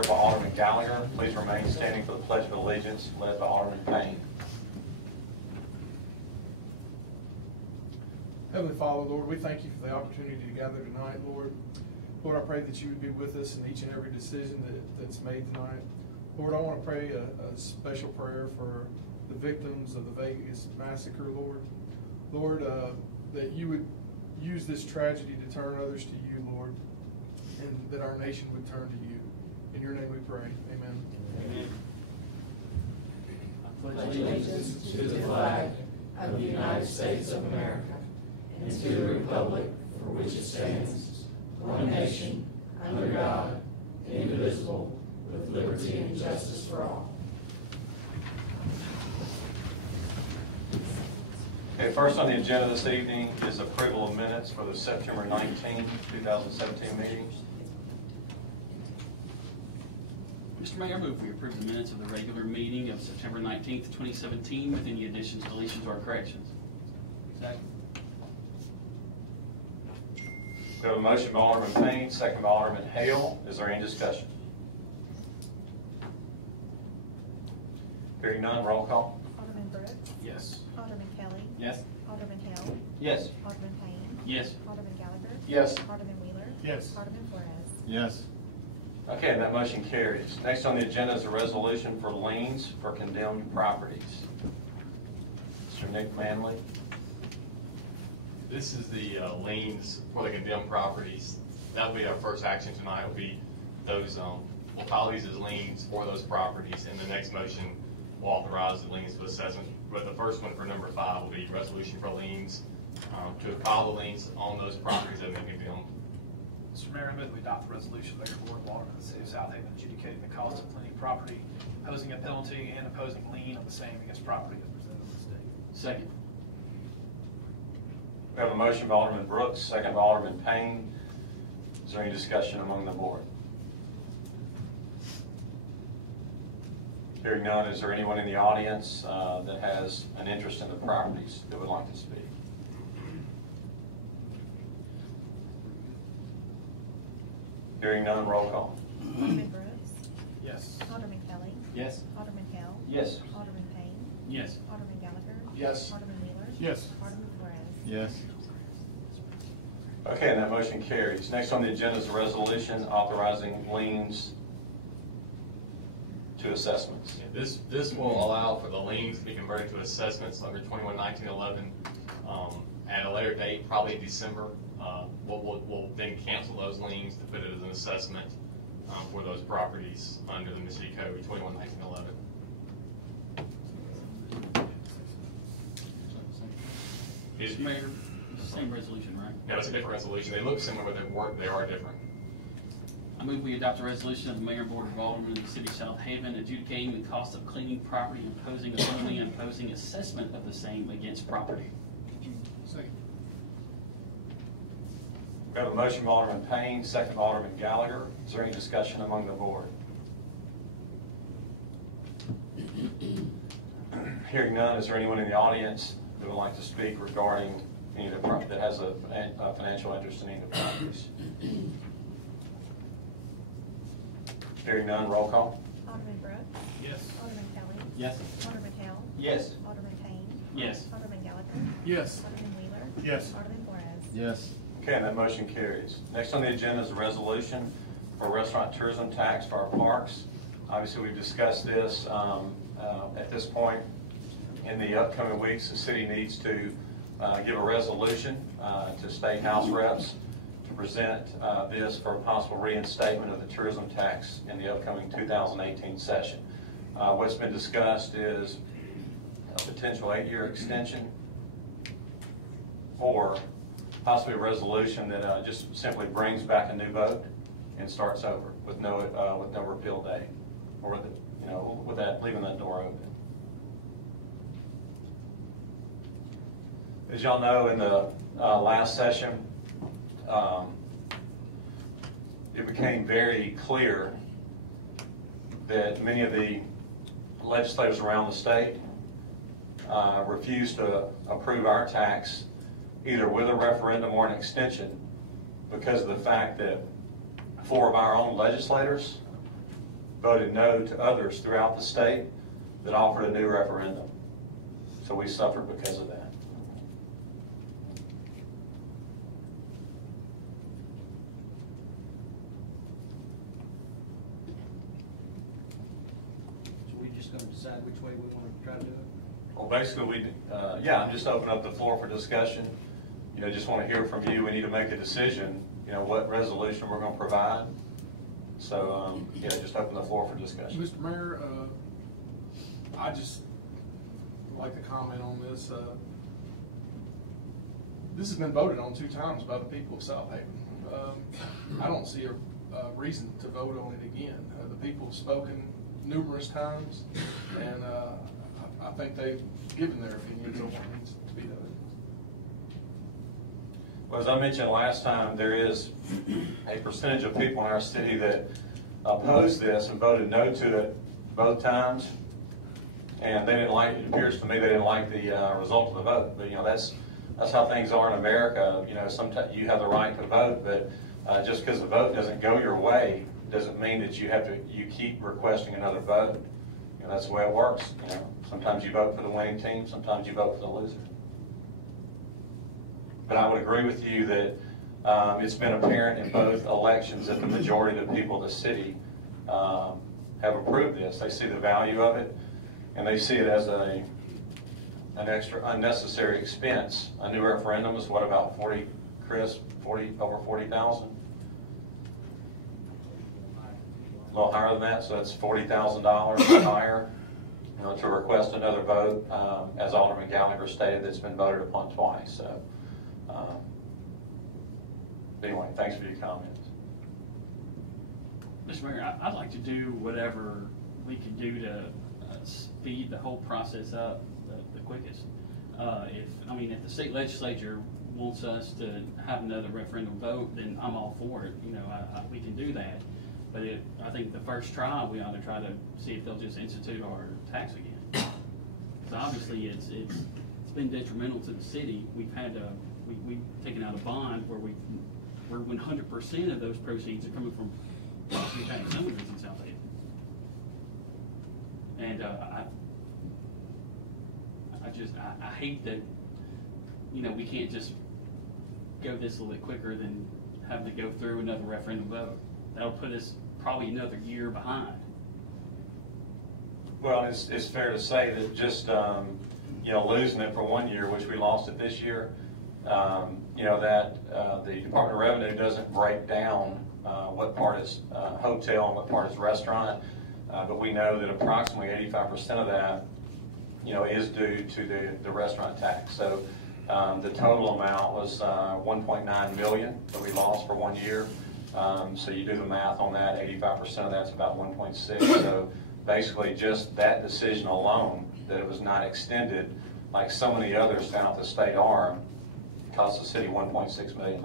By Alderman Gallagher. Please remain standing for the Pledge of Allegiance, led by Alderman Payne. Heavenly Father, Lord, we thank you for the opportunity to gather tonight, Lord. Lord, I pray that you would be with us in each and every decision that's made tonight. Lord, I want to pray a special prayer for the victims of the Vegas massacre, Lord. Lord, that you would use this tragedy to turn others to you, Lord, and that our nation would turn to you. In your name we pray. Amen. Amen. I pledge allegiance to the flag of the United States of America and to the republic for which it stands, one nation, under God, indivisible, with liberty and justice for all. Okay, first on the agenda this evening is approval of minutes for the September 19, 2017 meeting. Mr. Mayor, I move we approve the minutes of the regular meeting of September 19th, 2017 with any additions, deletions, or corrections. Second. We have a motion by Alderman Payne, second by Alderman Hale. Is there any discussion? Hearing none, roll call. Alderman Brooks? Yes. Alderman Kelly? Yes. Alderman Hale? Yes. Alderman Payne? Yes. Alderman Gallagher? Yes. Alderman Wheeler? Yes. Alderman Flores? Yes. Okay, that motion carries. Next on the agenda is a resolution for liens for condemned properties. Mr. Nick Manley. This is the liens for the condemned properties. That will be our first action tonight. Will be those. We'll file these as liens for those properties, and the next motion will authorize the liens for assessment. But the first one for number 5 will be resolution for liens to file the liens on those properties that may be condemned. Mr. Mayor, I move we adopt the resolution of the Board of Aldermen of the City of Southaven adjudicating the cost of cleaning property, imposing a penalty, and imposing lien on the same against property as presented on this date. Second. We have a motion by Alderman Brooks, second by Alderman Payne. Is there any discussion among the board? Hearing none, is there anyone in the audience that has an interest in the properties that would like to speak? Hearing none, roll call. Alderman Brooks? Yes. Alderman Kelly? Yes. Alderman Hale? Yes. Alderman Payne? Yes. Alderman Gallagher? Yes. Alderman Wheeler? Yes. Alderman Flores? Yes. Okay, and that motion carries. Next on the agenda is a resolution authorizing liens to assessments. Yeah, this will allow for the liens to be converted to assessments under 21-1911 at a later date, probably in December. We'll then cancel those liens to put it as an assessment for those properties under the Mississippi Code 21-1911. Mr. Mayor, it's the same resolution, right? No, it's a different resolution. They look similar, but they are different. I move we adopt a resolution of the Mayor and Board of Aldermen of the City of Southaven adjudicating the cost of cleaning property, imposing a penalty, and imposing assessment of the same against property. Second. We have a motion by Alderman Payne, second by Alderman Gallagher. Is there any discussion among the board? Hearing none, is there anyone in the audience that would like to speak regarding any of the property that has a financial interest in any of the properties? Hearing none, roll call. Alderman Brooks? Yes. Alderman Kelly? Yes. Alderman Hale? Yes. Alderman Payne? Yes. Alderman Gallagher? Yes. Alderman Wheeler? Yes. Alderman Flores? Yes. Okay, and that motion carries. Next on the agenda is a resolution for restaurant tourism tax for our parks. Obviously, we've discussed this at this point. In the upcoming weeks, the city needs to give a resolution to state house reps to present this for a possible reinstatement of the tourism tax in the upcoming 2018 session. What's been discussed is a potential 8-year extension or possibly a resolution that just simply brings back a new vote and starts over with no repeal date, or with that leaving that door open. As y'all know, in the last session, it became very clear that many of the legislators around the state refused to approve our tax either with a referendum or an extension because of the fact that 4 of our own legislators voted no to others throughout the state that offered a new referendum. So we suffered because of that. So we just gonna decide which way we wanna try to do it? Well, basically, I'm just opening up the floor for discussion. Just want to hear from you. We need to make a decision, what resolution we're going to provide. So, just open the floor for discussion. Mr. Mayor, I just like to comment on this. This has been voted on 2 times by the people of Southaven. I don't see a reason to vote on it again. The people have spoken numerous times, and I think they've given their opinions on what needs to be done. Well, as I mentioned last time, there is a percentage of people in our city that opposed this and voted no to it both times. And they didn't like, it appears to me they didn't like the result of the vote. But, that's how things are in America. Sometimes you have the right to vote, but just because the vote doesn't go your way doesn't mean that you keep requesting another vote. That's the way it works. Sometimes you vote for the winning team, sometimes you vote for the loser. But I would agree with you that it's been apparent in both elections that the majority of the people of the city have approved this. They see the value of it, and they see it as an extra unnecessary expense. A new referendum is what, about 40, Chris? Over 40,000? A little higher than that, so that's $40,000 higher. To request another vote, as Alderman Gallagher stated, that's been voted upon twice. So, anyway, thanks for your comments. Mr. Mayor, I'd like to do whatever we can do to speed the whole process up the quickest. If the state legislature wants us to have another referendum vote, then I'm all for it. We can do that. But I think the first trial, we ought to try to see if they'll just institute our tax again. Because obviously it's been detrimental to the city. We've taken out a bond where 100% of those proceeds are coming from property tax owners in Southaven. And I hate that we can't just go this a little bit quicker than having to go through another referendum vote. That'll put us probably another year behind. Well, it's fair to say that just losing it for 1 year, which we lost it this year, that the Department of Revenue doesn't break down what part is hotel and what part is restaurant, but we know that approximately 85% of that is due to the restaurant tax. So the total amount was 1.9 million that we lost for 1 year. So you do the math on that, 85% of that's about 1.6. So basically just that decision alone, that it was not extended like so many others down at the state arm, cost the city $1.6 million.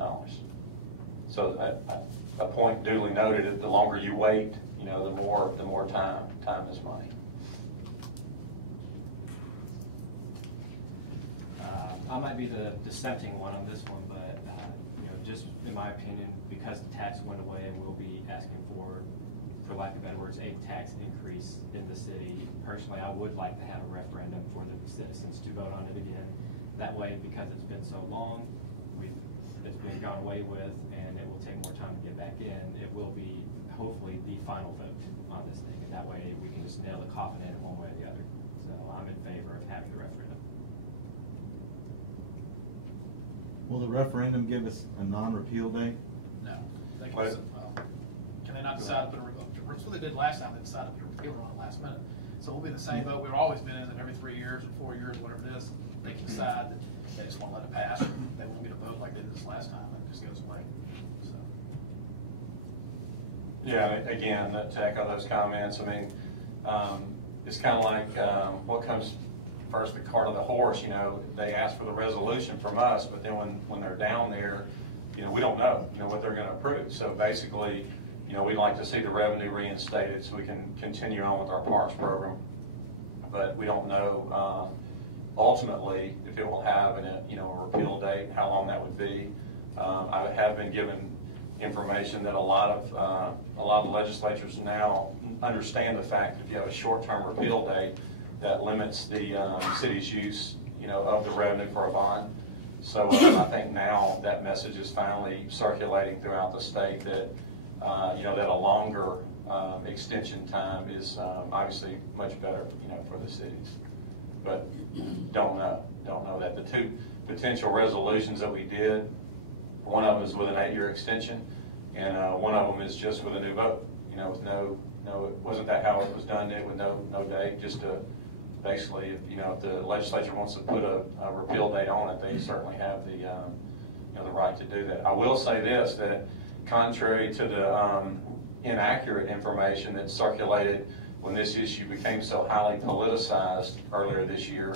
So a point duly noted, the longer you wait, the more time is money. I might be the dissenting one on this one, but just in my opinion, because the tax went away, we'll be asking for lack of better words, a tax increase in the city. Personally, I would like to have a referendum for the citizens to vote on it again. That way, because it's been so long, it's been gone away with, and it will take more time to get back in. It will be hopefully the final vote on this thing, and that way we can just nail the coffin in it one way or the other. So I'm in favor of having the referendum. Will the referendum give us a non-repeal date? No. Can they not decide to put a repeal? That's what they did last time. They decided to put a repeal on it last minute. So we'll be the same vote. We've always been in it every 3 years or 4 years, whatever it is. They can decide that they just won't let it pass. They won't get a vote like they did this last time, and it just goes away. So. Yeah, again, to echo those comments, it's kind of like what comes first, the cart or the horse. They ask for the resolution from us, but then when they're down there, we don't know, what they're going to approve. So basically, we'd like to see the revenue reinstated so we can continue on with our parks program. But we don't know ultimately if it will have a repeal date, how long that would be. I have been given information that a lot of legislatures now understand the fact that if you have a short-term repeal date, that limits the city's use, of the revenue for a bond. So I think now that message is finally circulating throughout the state that that a longer extension time is obviously much better, for the cities. But don't know that. The two potential resolutions that we did, one of them is with an 8-year extension, and one of them is just with a new vote. With no, it wasn't that how it was done, Nick, with no date, just to basically, if the legislature wants to put a repeal date on it, they certainly have the the right to do that. I will say this, that contrary to the inaccurate information that circulated when this issue became so highly politicized earlier this year,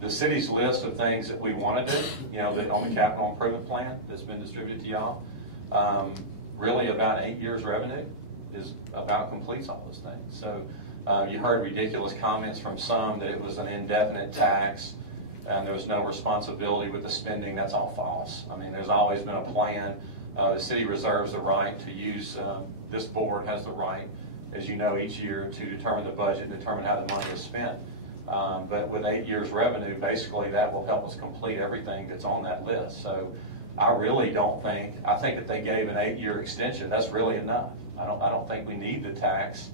the city's list of things that we want to do, that on the capital improvement plan that's been distributed to y'all, really about 8 years revenue is about completes all those things. So you heard ridiculous comments from some that it was an indefinite tax and there was no responsibility with the spending. That's all false. I mean, there's always been a plan. The city reserves the right to use, this board has the right, as you know, each year to determine the budget, determine how the money is spent. But with 8 years revenue, basically that will help us complete everything that's on that list. So I really don't think, I think that they gave an 8-year extension. That's really enough. I don't think we need the tax.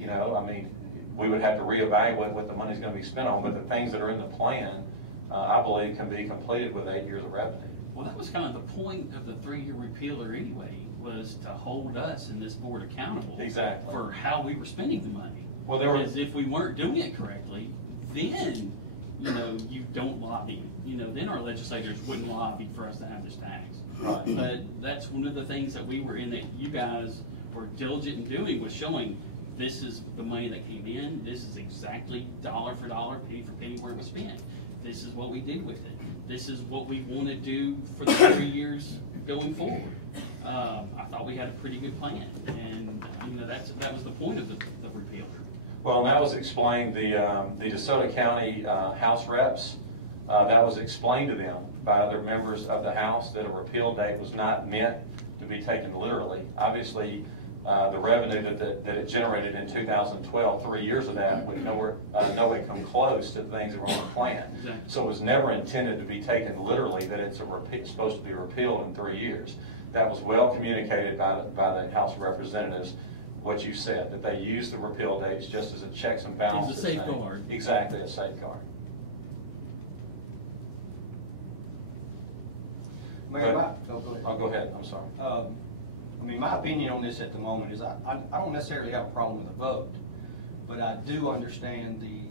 I mean, we would have to reevaluate what the money's going to be spent on, but the things that are in the plan, I believe, can be completed with 8 years of revenue. Well, that was kind of the point of the 3-year repealer anyway, was to hold us and this board accountable Exactly. for how we were spending the money. Well, because if we weren't doing it correctly, then, you don't lobby. Then our legislators wouldn't lobby for us to have this tax. Right. But that's one of the things that we were in, that you guys were diligent in doing, was showing this is the money that came in, this is exactly dollar for dollar, penny for penny where it was spent. This is what we did with it. This is what we want to do for the 3 years going forward. I thought we had a pretty good plan, and that was the point of the repealer. Well, and that was explained, the DeSoto County House reps, that was explained to them by other members of the House that a repeal date was not meant to be taken literally. Obviously, the revenue that it generated in 2012, 3 years of that, would nowhere come close to things that were on the plan. Exactly. So it was never intended to be taken literally that it's supposed to be repealed in 3 years. That was well communicated by the House of Representatives, what you said, that they use the repeal dates just as a checks and balances. It's a safeguard. Exactly, a safeguard. Mayor, But- go ahead. Oh, go ahead, I'm sorry. My opinion on this at the moment is I don't necessarily have a problem with the vote, but I do understand the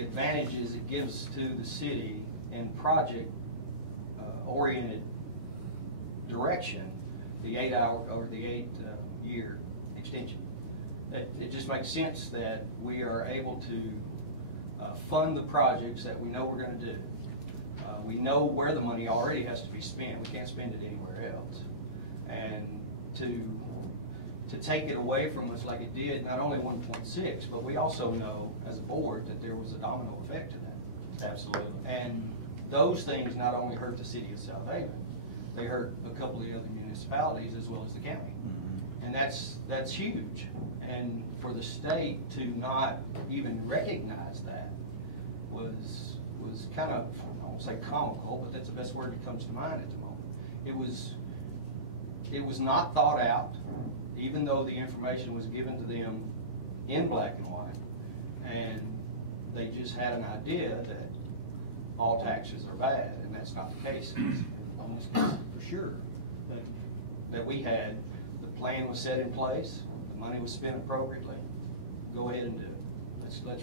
advantages it gives to the city in project-oriented direction, the 8-year extension. It just makes sense that we are able to fund the projects that we know we're going to do. We know where the money already has to be spent. We can't spend it anywhere else. And to take it away from us like it did, not only 1.6, but we also know as a board that there was a domino effect to that. Absolutely. And those things not only hurt the city of Southaven, they hurt a couple of the other municipalities as well as the county. Mm-hmm. And that's huge. And for the state to not even recognize that was kind of, I won't say comical, but that's the best word that comes to mind at the moment. It was not thought out, even though the information was given to them in black and white, and they just had an idea that all taxes are bad, and that's not the case on this case for sure. That we had, the plan was set in place, the money was spent appropriately. Go ahead and do it. Let's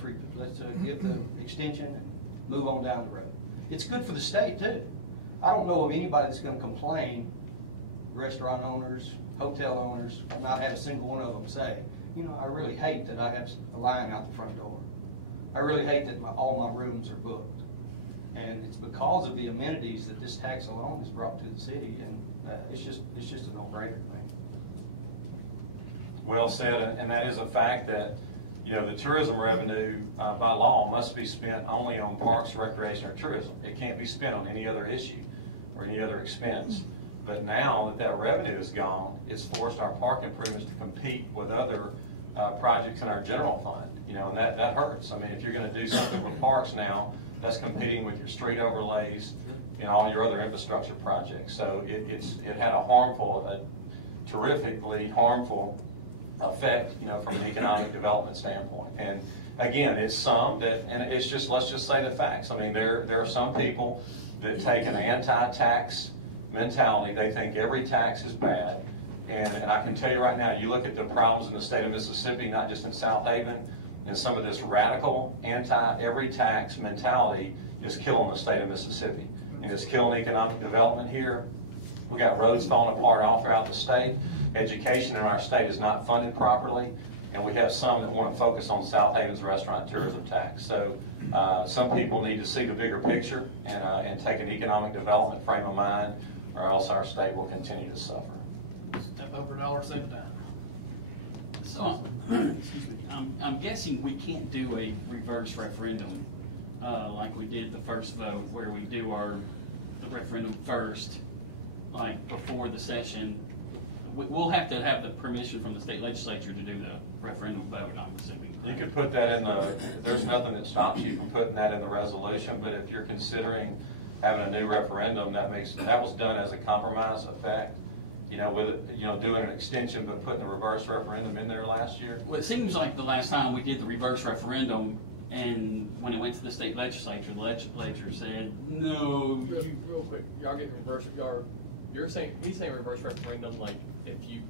give the extension and move on down the road. It's good for the state too. I don't know of anybody that's going to complain, restaurant owners, hotel owners. I've not had a single one of them say, I really hate that I have a line out the front door. I really hate that all my rooms are booked. And it's because of the amenities that this tax alone has brought to the city, and it's just a no-brainer thing. Well said, and that is a fact that the tourism revenue by law must be spent only on parks, recreation, or tourism. It can't be spent on any other issue. or any other expense. But now that revenue is gone, it's forced our park improvements to compete with other projects in our general fund, and that hurts. I mean, if you're gonna do something with parks now, that's competing with your street overlays and all your other infrastructure projects. So it had a terrifically harmful effect, from an economic development standpoint. And again, it's some that, and it's just, let's just say the facts. I mean, there are some people that take an anti-tax mentality. They think every tax is bad. And I can tell you right now, you look at the problems in the state of Mississippi, not just in Southaven, and some of this radical anti-every tax mentality is killing the state of Mississippi. And it's killing economic development here. We got roads falling apart all throughout the state. Education in our state is not funded properly. And we have some that want to focus on Southaven's restaurant tourism tax. So some people need to see the bigger picture and take an economic development frame of mind, or else our state will continue to suffer. Step over a dollar, save a dime. So, excuse me, I'm guessing we can't do a reverse referendum like we did the first vote, where we do the referendum first, like before the session. We'll have to have the permission from the state legislature to do the referendum vote, I'm assuming. You could put that in there's nothing that stops you from putting that in the resolution, but if you're considering having a new referendum, that was done as a compromise effect, doing an extension but putting the reverse referendum in there last year. Well, it seems like the last time we did the reverse referendum, and when it went to the state legislature, the legislature said, no. Real quick, y'all getting reverse, he's saying reverse referendum, like if you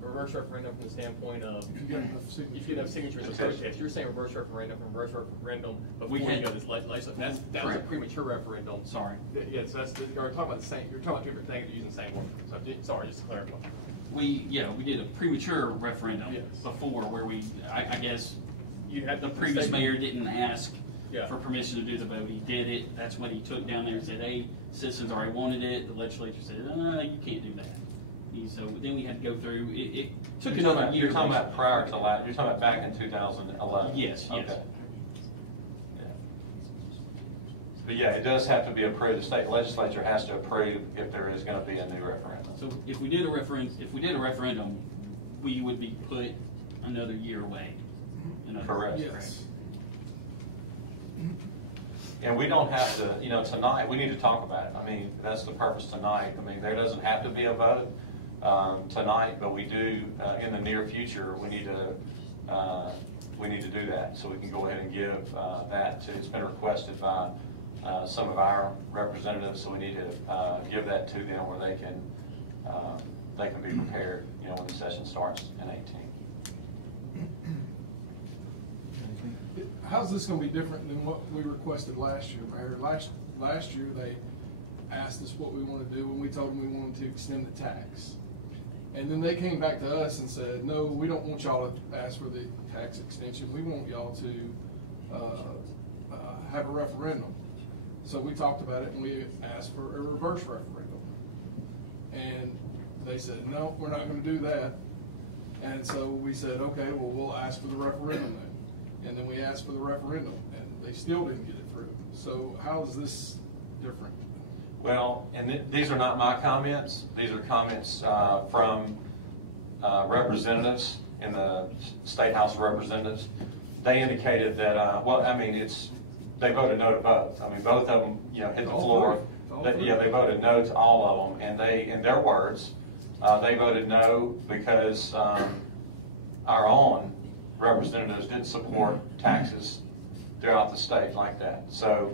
reverse referendum from the standpoint of If you get enough signatures. if you get enough signatures to protest. You're saying reverse referendum before We you had- go to this legislature. That was a premature referendum. Sorry. Yeah, so you're talking about the same. You're talking about two different things. You're using the same word. So sorry, just to clarify. We did a premature referendum Yes. before, where I guess You had the previous state- mayor didn't ask Yeah. for permission to do the vote. He did it. That's what he took down there and said, hey, citizens already wanted it. The legislature said, no, you can't do that. So then we had to go through, it took another year. You're talking about prior to last, you're talking about back in 2011? Yes, yes. Okay. Yeah. But yeah, it does have to be approved. The state legislature has to approve if there is going to be a new referendum. So if we did a referendum, we would be put another year away. Correct. Yes. And we don't have to, tonight, we need to talk about it. I mean, that's the purpose tonight. I mean, there doesn't have to be a vote tonight, but we do, in the near future, we need to do that. So we can go ahead and give that to, it's been requested by some of our representatives, so we need to give that to them where they can be prepared, when the session starts in 18. How's this gonna be different than what we requested last year, Mayor? Last year, they asked us what we want to do, and we told them we wanted to extend the tax. And then they came back to us and said, no, we don't want y'all to ask for the tax extension. We want y'all to have a referendum. So we talked about it, and we asked for a reverse referendum. And they said, no, we're not gonna do that. And so we said, okay, well, we'll ask for the referendum then. And then we asked for the referendum, and they still didn't get it through. So how is this different? Well, and these are not my comments. These are comments from representatives in the State House of Representatives. They indicated that, they voted no to both. I mean, both of them, hit the floor. They voted no to all of them. And in their words, they voted no because our own representatives didn't support taxes throughout the state like that. So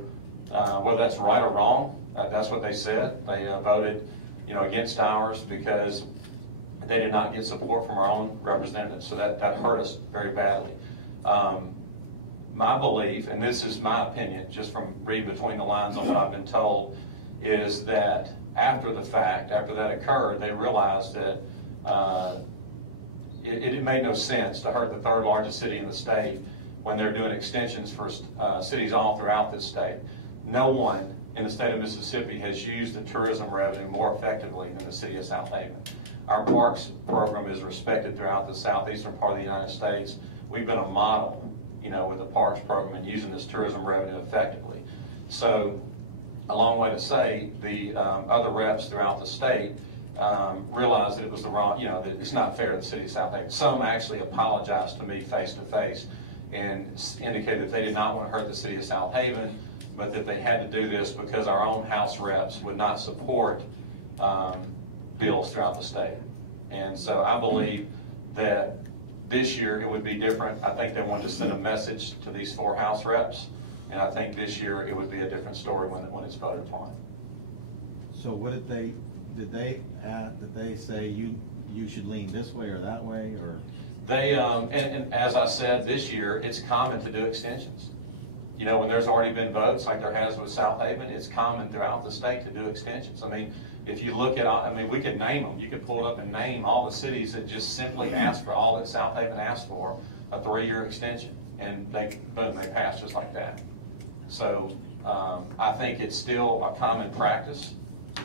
whether that's right or wrong, that's what they said. They voted, against ours because they did not get support from our own representatives. So that hurt us very badly. My belief, and this is my opinion, just from reading between the lines on what I've been told, is that after the fact, after that occurred, they realized that it made no sense to hurt the third largest city in the state when they're doing extensions for cities all throughout this state. No one in the state of Mississippi has used the tourism revenue more effectively than the city of Southaven. Our parks program is respected throughout the southeastern part of the United States. We've been a model, with the parks program and using this tourism revenue effectively. So, a long way to say the other reps throughout the state realized that it was the wrong, that it's not fair to the city of Southaven. Some actually apologized to me face to face and indicated that they did not want to hurt the city of Southaven, but that they had to do this because our own House reps would not support bills throughout the state. And so I believe that this year it would be different. I think they wanted to send a message to these 4 House reps, and I think this year it would be a different story when it's voted upon. So what did they say you should lean this way or that way, or? They, and as I said, this year, it's common to do extensions. When there's already been votes, like there has with Southaven, it's common throughout the state to do extensions. I mean, if you look at, we could name them. You could pull it up and name all the cities that just simply asked for all that Southaven asked for, a 3-year extension. And boom, they passed just like that. So I think it's still a common practice.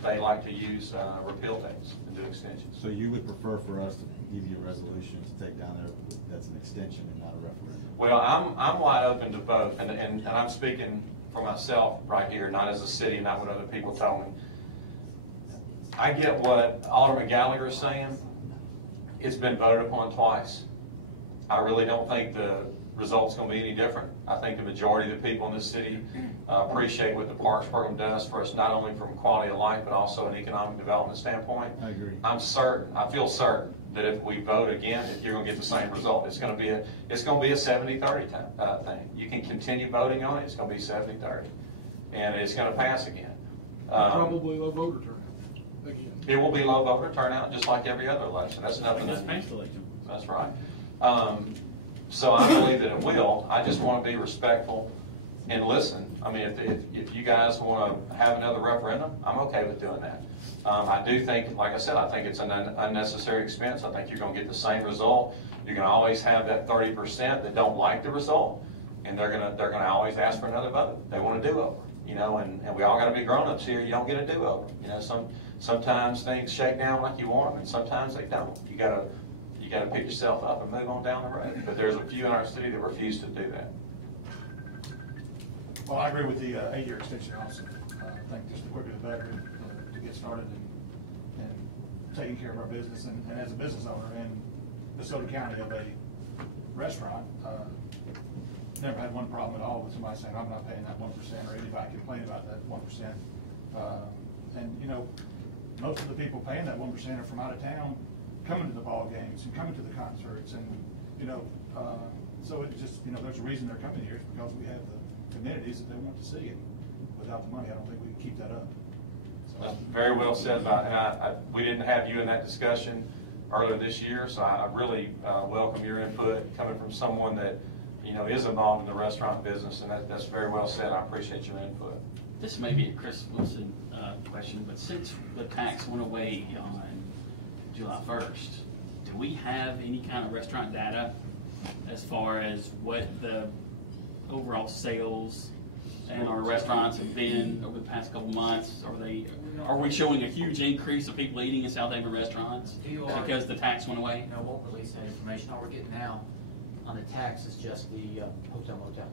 They like to use repeal dates and do extensions. So you would prefer for us to give you a resolution to take down there that's an extension and not a referendum? Well, I'm wide open to both, and I'm speaking for myself right here, not as a city, not what other people tell me. I get what Alderman Gallagher is saying. It's been voted upon twice. I really don't think the result's going to be any different. I think the majority of the people in this city appreciate what the Parks program does for us, not only from quality of life, but also an economic development standpoint. I agree. I feel certain that if we vote again, that you're going to get the same result. It's going to be a 70-30 thing. You can continue voting on it. It's going to be 70-30, and it's going to pass again. Probably low voter turnout again. It will be low voter turnout, just like every other election. That's nothing. This past election. That's right. So I believe that it will. I just want to be respectful and listen. I mean, if you guys want to have another referendum, I'm okay with doing that. I do think, like I said, I think it's an unnecessary expense. I think you're going to get the same result. You're going to always have that 30% that don't like the result, and they're going to always ask for another vote. They want a do-over, and we all got to be grown-ups here. You don't get a do-over. Sometimes things shake down like you want them, and sometimes they don't. You got to pick yourself up and move on down the road. But there's a few in our city that refuse to do that. Well, I agree with the 8-year extension also. I think just the quicker the better to get started and taking care of our business. And as a business owner in DeSoto County of a restaurant, never had one problem at all with somebody saying, I'm not paying that 1%, or anybody complain about that 1%. And most of the people paying that 1% are from out of town, coming to the ball games and coming to the concerts, and so it just there's a reason they're coming here. It's because we have the amenities that they want to see, and without the money, I don't think we can keep that up. So, That's very well said, and we didn't have you in that discussion earlier this year, so I really welcome your input coming from someone that is involved in the restaurant business, and that's very well said. I appreciate your input. This may be a Chris Wilson question, but since the tax went away on July 1st, do we have any kind of restaurant data as far as what the overall sales in our restaurants have been over the past couple months? Are we showing a huge increase of people eating in Southaven restaurants because the tax went away? No, won't release that information. All we're getting now on the tax is just the hotel motel,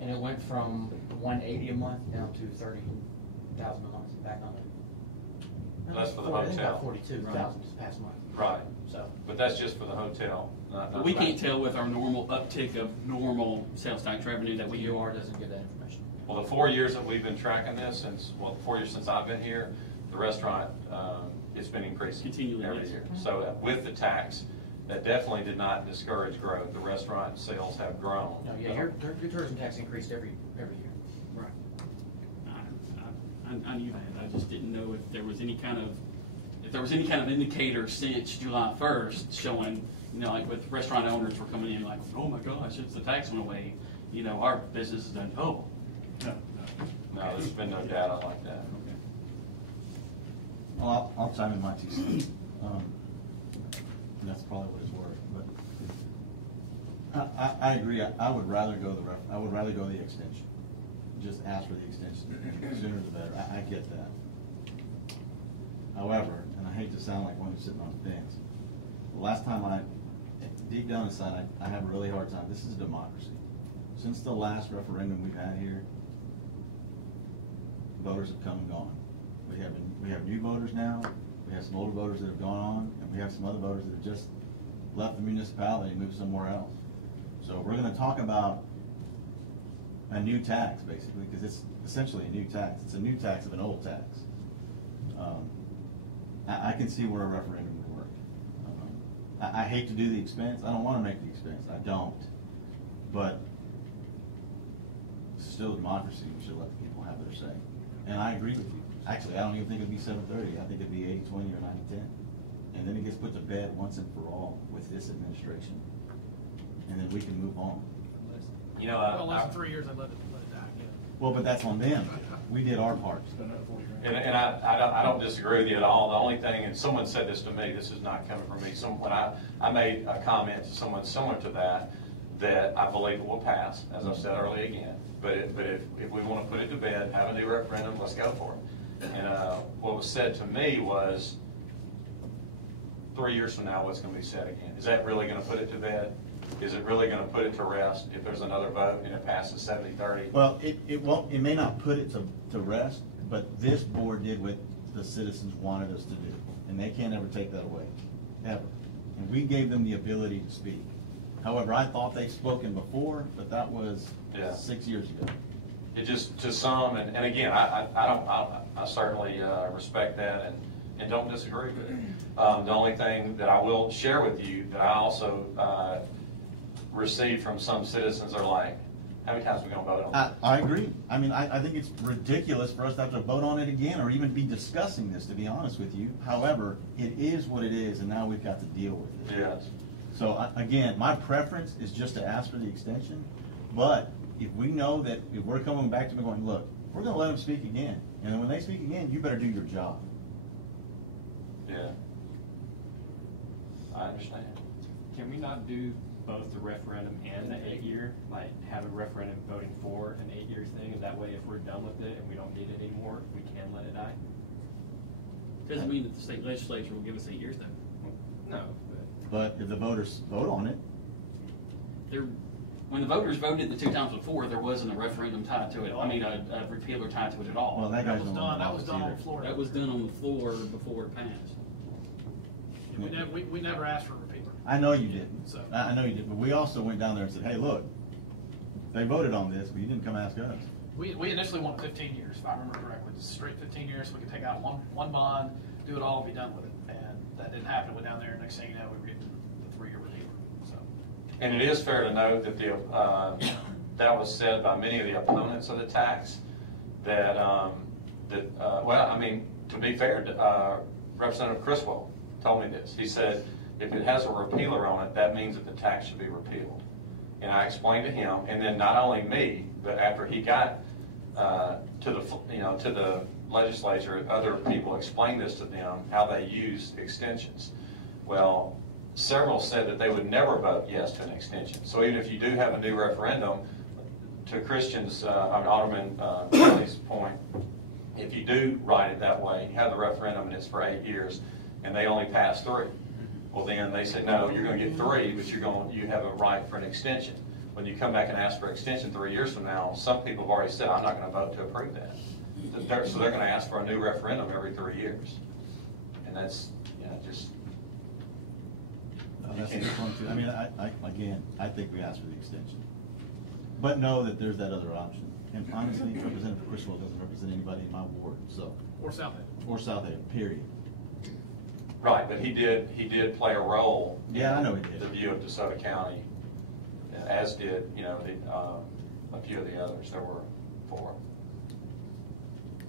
and it went from $180 a month down to $30,000 a month back on it. That's for the I think hotel. about 42,000 this past month. Right. So, But that's just for the hotel. But we can't tell with our normal uptick of normal sales tax revenue that we do. DOR doesn't give that information. Well, the 4 years that we've been tracking this, the 4 years since I've been here, the restaurant, it's been increasing Continually, every yes. year. So with the tax, that definitely did not discourage growth. The restaurant sales have grown. No, yeah, your tourism tax increased every year. Right. I knew that. I just didn't know if there was any kind of indicator since July 1st showing, like with restaurant owners were coming in like, oh my gosh, since the tax went away, our business has done double. No, there's been no data like that. Okay. Well, I'll chime in my 2 cents. That's probably what it's worth. But I agree. I would rather go the extension. Just ask for the extension. The sooner the better. I get that. However, and I hate to sound like one who's sitting on the fence, the last time deep down inside, I have a really hard time. This is democracy. Since the last referendum we've had here, voters have come and gone. We have new voters now, we have some older voters that have gone on, and we have some other voters that have just left the municipality and moved somewhere else. So we're gonna talk about a new tax, basically, because it's essentially a new tax. It's a new tax of an old tax. I can see where a referendum would work. I hate to do the expense. I don't want to make the expense. I don't. But it's still a democracy. We should let the people have their say. And I agree with you. Actually, I don't even think it'd be 7:30. I think it'd be 80-20 or 90-10. And then it gets put to bed once and for all with this administration. And then we can move on. You know, Well, less than 3 years, I let it die again. Well, but that's on them. We did our part. and I don't disagree with you at all. The only thing, and someone said this to me, this is not coming from me, when I made a comment to someone similar to that I believe it will pass, as I've said earlier again. But if we want to put it to bed, have a new referendum, let's go for it. And what was said to me was, 3 years from now, what's going to be said again? Is that really going to put it to bed? Is it really going to put it to rest if there's another vote and it passes 70-30? Well, it won't. It may not put it to rest, but this board did what the citizens wanted us to do, and they can't ever take that away, ever. And we gave them the ability to speak. However, I thought they'd spoken before, but that was 6 years ago. It just, to some, and again, I certainly respect that and don't disagree with it. The only thing that I will share with you that I also received from some citizens are like, how many times are we going to vote on it? I agree. I mean, I think it's ridiculous for us to have to vote on it again or even be discussing this, to be honest with you. However, it is what it is, and now we've got to deal with it. Yes. So again, my preference is just to ask for the extension, but if we know that if we're coming back to them going, look, we're going to let them speak again, and then when they speak again, you better do your job. Yeah. I understand. Can we not do both the referendum and the 8-year? Like, have a referendum voting for an 8-year thing, and that way if we're done with it and we don't need it anymore, we can let it die? Doesn't mean that the state legislature will give us 8 years though. No. But if the voters vote on it, When the voters voted the 2 times before, there wasn't a referendum tied to it. I mean, a repealer tied to it at all. well, that guy's not That was done on the floor. That was done on the floor before it passed. We never asked for a repealer. I know you didn't. So- I know you didn't, but we also went down there and said, hey, look, they voted on this, but you didn't come ask us. We initially wanted 15 years, if I remember correctly, just straight 15 years, so we could take out one bond, do it all, and be done with it. And that didn't happen. Went down there, and next thing you know, we were getting the 3-year repealer. So. And it is fair to note that that was said by many of the opponents of the tax, that well, I mean, to be fair, Representative Criswell told me this. He said, if it has a repealer on it, that means that the tax should be repealed. And I explained to him, and then not only me, but after he got to the legislature, other people explained this to them, how they use extensions. Well, several said that they would never vote yes to an extension. So even if you do have a new referendum, to Christian's, Alderman Kelly's point, if you do write it that way, you have the referendum and it's for 8 years, and they only pass 3. Well, then they said, no, you're going to get 3, but you have a right for an extension. When you come back and ask for extension 3 years from now, some people have already said, I'm not going to vote to approve that. So they're going to ask for a new referendum every 3 years. And that's, just... That's a good point, too. I mean, I think we asked for the extension. But know that there's that other option. And honestly, Representative Criswell doesn't represent anybody in my ward, so. Or Southaven. Or Southaven, period. Right, but he did play a role Yeah, I know he in did. the view of DeSoto County, as did, a few of the others. There were 4.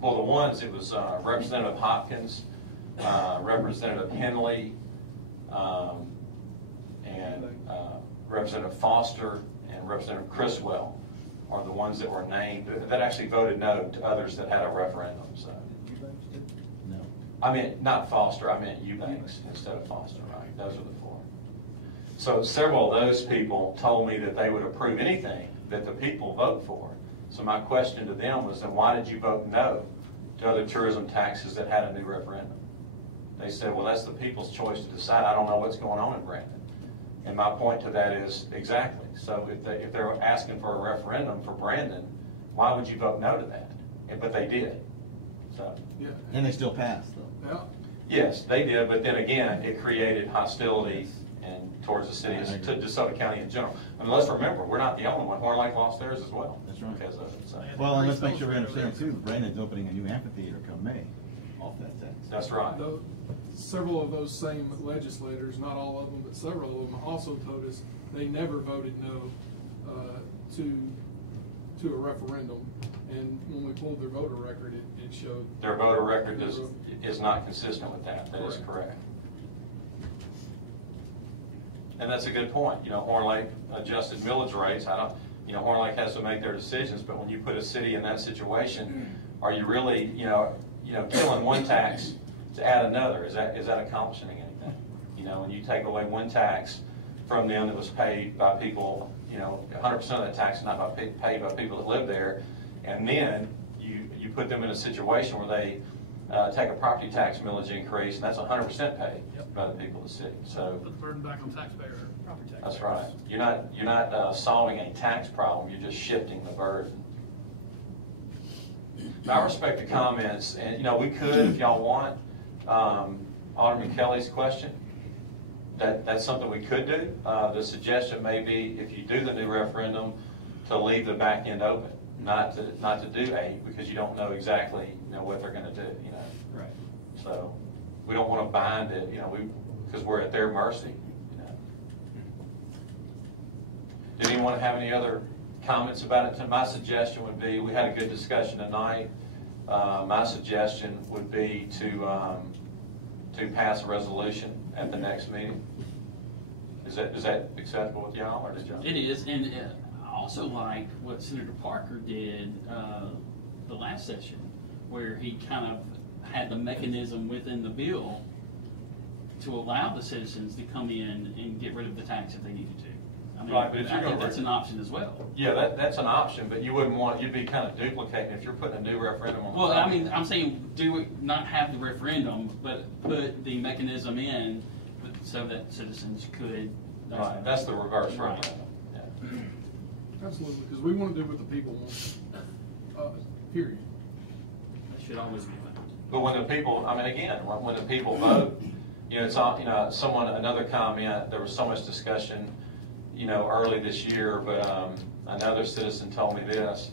Well, the ones, it was Representative Hopkins, Representative Henley, and Representative Foster and Representative Criswell are the ones that were named, that actually voted no to others that had a referendum, so. No. I meant, not Foster, I meant Eubanks instead of Foster, right? Those are the 4. So several of those people told me that they would approve anything that the people vote for. So my question to them was, then why did you vote no to other tourism taxes that had a new referendum? They said, well, that's the people's choice to decide. I don't know what's going on in Brandon. And my point to that is, exactly. So if they're asking for a referendum for Brandon, why would you vote no to that? But they did. So, Yeah. And they still passed, though. Yeah. yes, they did, but then again, it created hostility and towards the city, I agree. to DeSoto County in general. And let's remember, we're not the only one. Horn Lake lost theirs as well. That's right. Because of it, so. Well, and let's make sure we understand too, Brandon's opening a new amphitheater come May off that tax. That's right. Though, several of those same legislators, not all of them, but several of them also told us they never voted no to a referendum. And when we pulled their voter record, it showed. Their voter record is not consistent with that. That is correct. And that's a good point. You know, Horn Lake adjusted millage rates. Horn Lake has to make their decisions, but when you put a city in that situation, are you really, killing one tax to add another? Is that accomplishing anything? You know, when you take away one tax from them that was paid by people, 100% of that tax is not paid by people that live there, and then you put them in a situation where they take a property tax millage increase, and that's 100% paid by the people of the city. So Put the burden back on taxpayer, property tax. that's right. You're not solving a tax problem. You're just shifting the burden. Now, I respect the comments, and we could, if y'all want, Alderman Kelly's question. That's something we could do. The suggestion may be, if you do the new referendum, to leave the back end open, not to do A, because you don't know exactly what they're going to do. Right. So we don't want to bind it, because we're at their mercy. Did anyone have any other comments about it? My suggestion would be, we had a good discussion tonight. My suggestion would be to pass a resolution at the next meeting. Is that acceptable with y'all, or did y'all? It is, and I also like what Senator Parker did the last session, where he kind of had the mechanism within the bill to allow the citizens to come in and get rid of the tax if they needed to. I mean, Right, but if I you're think gonna that's an option as well. Yeah, that's an option, but you'd be kind of duplicating if you're putting a new referendum on. Well, I mean, I'm saying not have the referendum, but put the mechanism in so that citizens could. Right, that's the reverse Right. referendum. Yeah. Absolutely, because we want to do what the people want, period. That should always be done. But when the people, when the people vote, it's all, another comment, there was so much discussion, early this year, but another citizen told me this,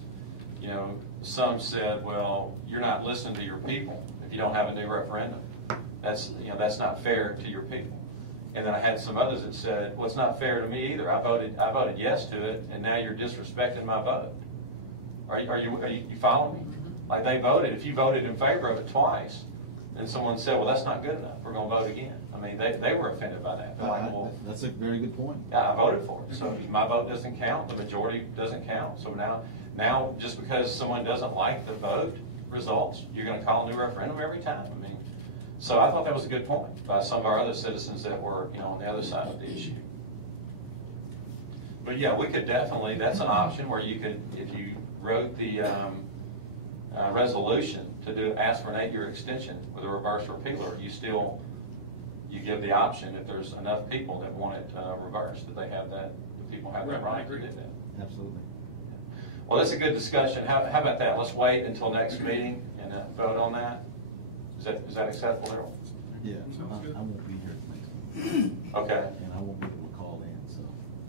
some said, well, you're not listening to your people if you don't have a new referendum. That's not fair to your people. And then I had some others that said, well, it's not fair to me either. I voted yes to it, and now you're disrespecting my vote. Are you following me? Like, they voted. If you voted in favor of it twice, then someone said, well, that's not good enough. We're going to vote again. I mean, they were offended by that. They're like, well, That's a very good point. yeah, I voted for it. So my vote doesn't count. The majority doesn't count. So now just because someone doesn't like the vote results, you're going to call a new referendum every time. I mean, so I thought that was a good point by some of our other citizens that were, on the other side of the issue. But yeah, we could definitely, that's an option where you could, if you wrote the resolution to ask for an 8-year extension with a reverse repealer, you give the option if there's enough people that want it reversed, that the people have that right to do that. Absolutely. Well, that's a good discussion. How about that? Let's wait until next meeting and vote on that. Is that acceptable, Errol? Yeah, Sounds good. I won't be here at the next meeting, Okay, and I won't be able to call in, so.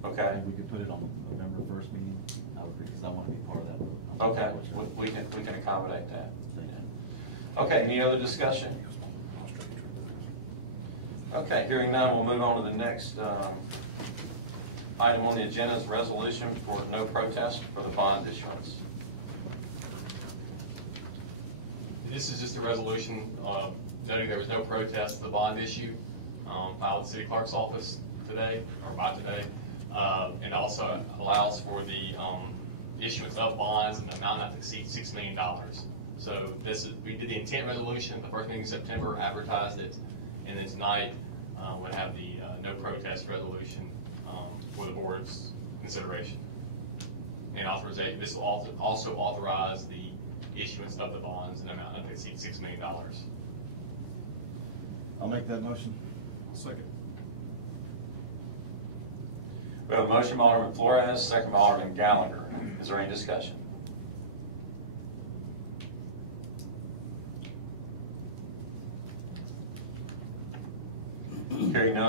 okay, If we could put it on the November 1st meeting, I would, because I want to be part of that vote. okay. We can accommodate that. Thank you. Okay, any other discussion? Okay, hearing none, we'll move on to the next item on the agenda is resolution for no protest for the bond issuance. This is just a resolution noting there was no protest to the bond issue filed at the city clerk's office today, or by today, and also allows for the issuance of bonds in the amount not to exceed $6 million. So we did the intent resolution at the first meeting in September, advertised it, and then tonight would have the no protest resolution for the board's consideration. And authorization, this will also authorize the issuance of the bonds in an amount not to exceed $6 million. I'll make that motion. Second. We have a motion by Alderman Flores, second by Alderman Gallagher. Is there any discussion?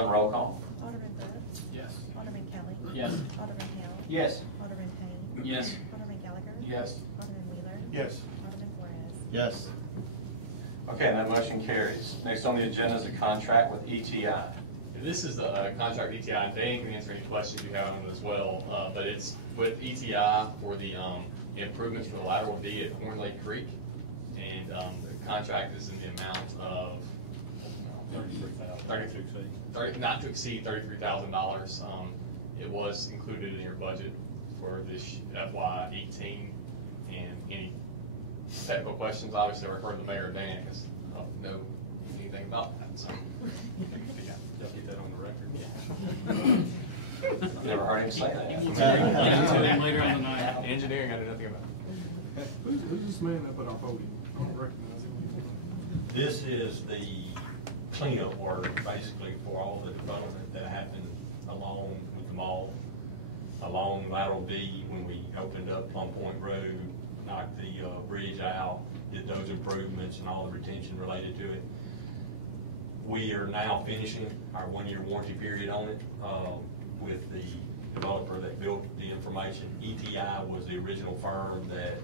none, roll call. Alderman Brooks. Yes. Alderman Kelly. Yes. Alderman Hale. Yes. Alderman Payne. Yes. Alderman Gallagher. Yes. Alderman Wheeler. Yes. Alderman Flores. Yes. Okay, and that motion carries. Next on the agenda is a contract with ETI. This is the contract with ETI, and Dan can answer any questions you have on it as well, but it's with ETI for the improvements for the lateral D at Horn Lake Creek, and the contract is in the amount of not to exceed $33,000. It was included in your budget for this FY18, and any technical questions, obviously, I refer to the mayor and Dan, because I don't know anything about that, so. Yeah, They'll get that on the record. Never heard him say that. Later on the night. Engineering, I know nothing about. Who's this man up at our podium? I don't recognize him. This is the cleanup work, basically, for all the development that happened along with the mall, along lateral D, when we opened up Plum Point Road, knocked the bridge out, did those improvements and all the retention related to it. We are now finishing our 1-year warranty period on it with the developer that built the information. ETI was the original firm that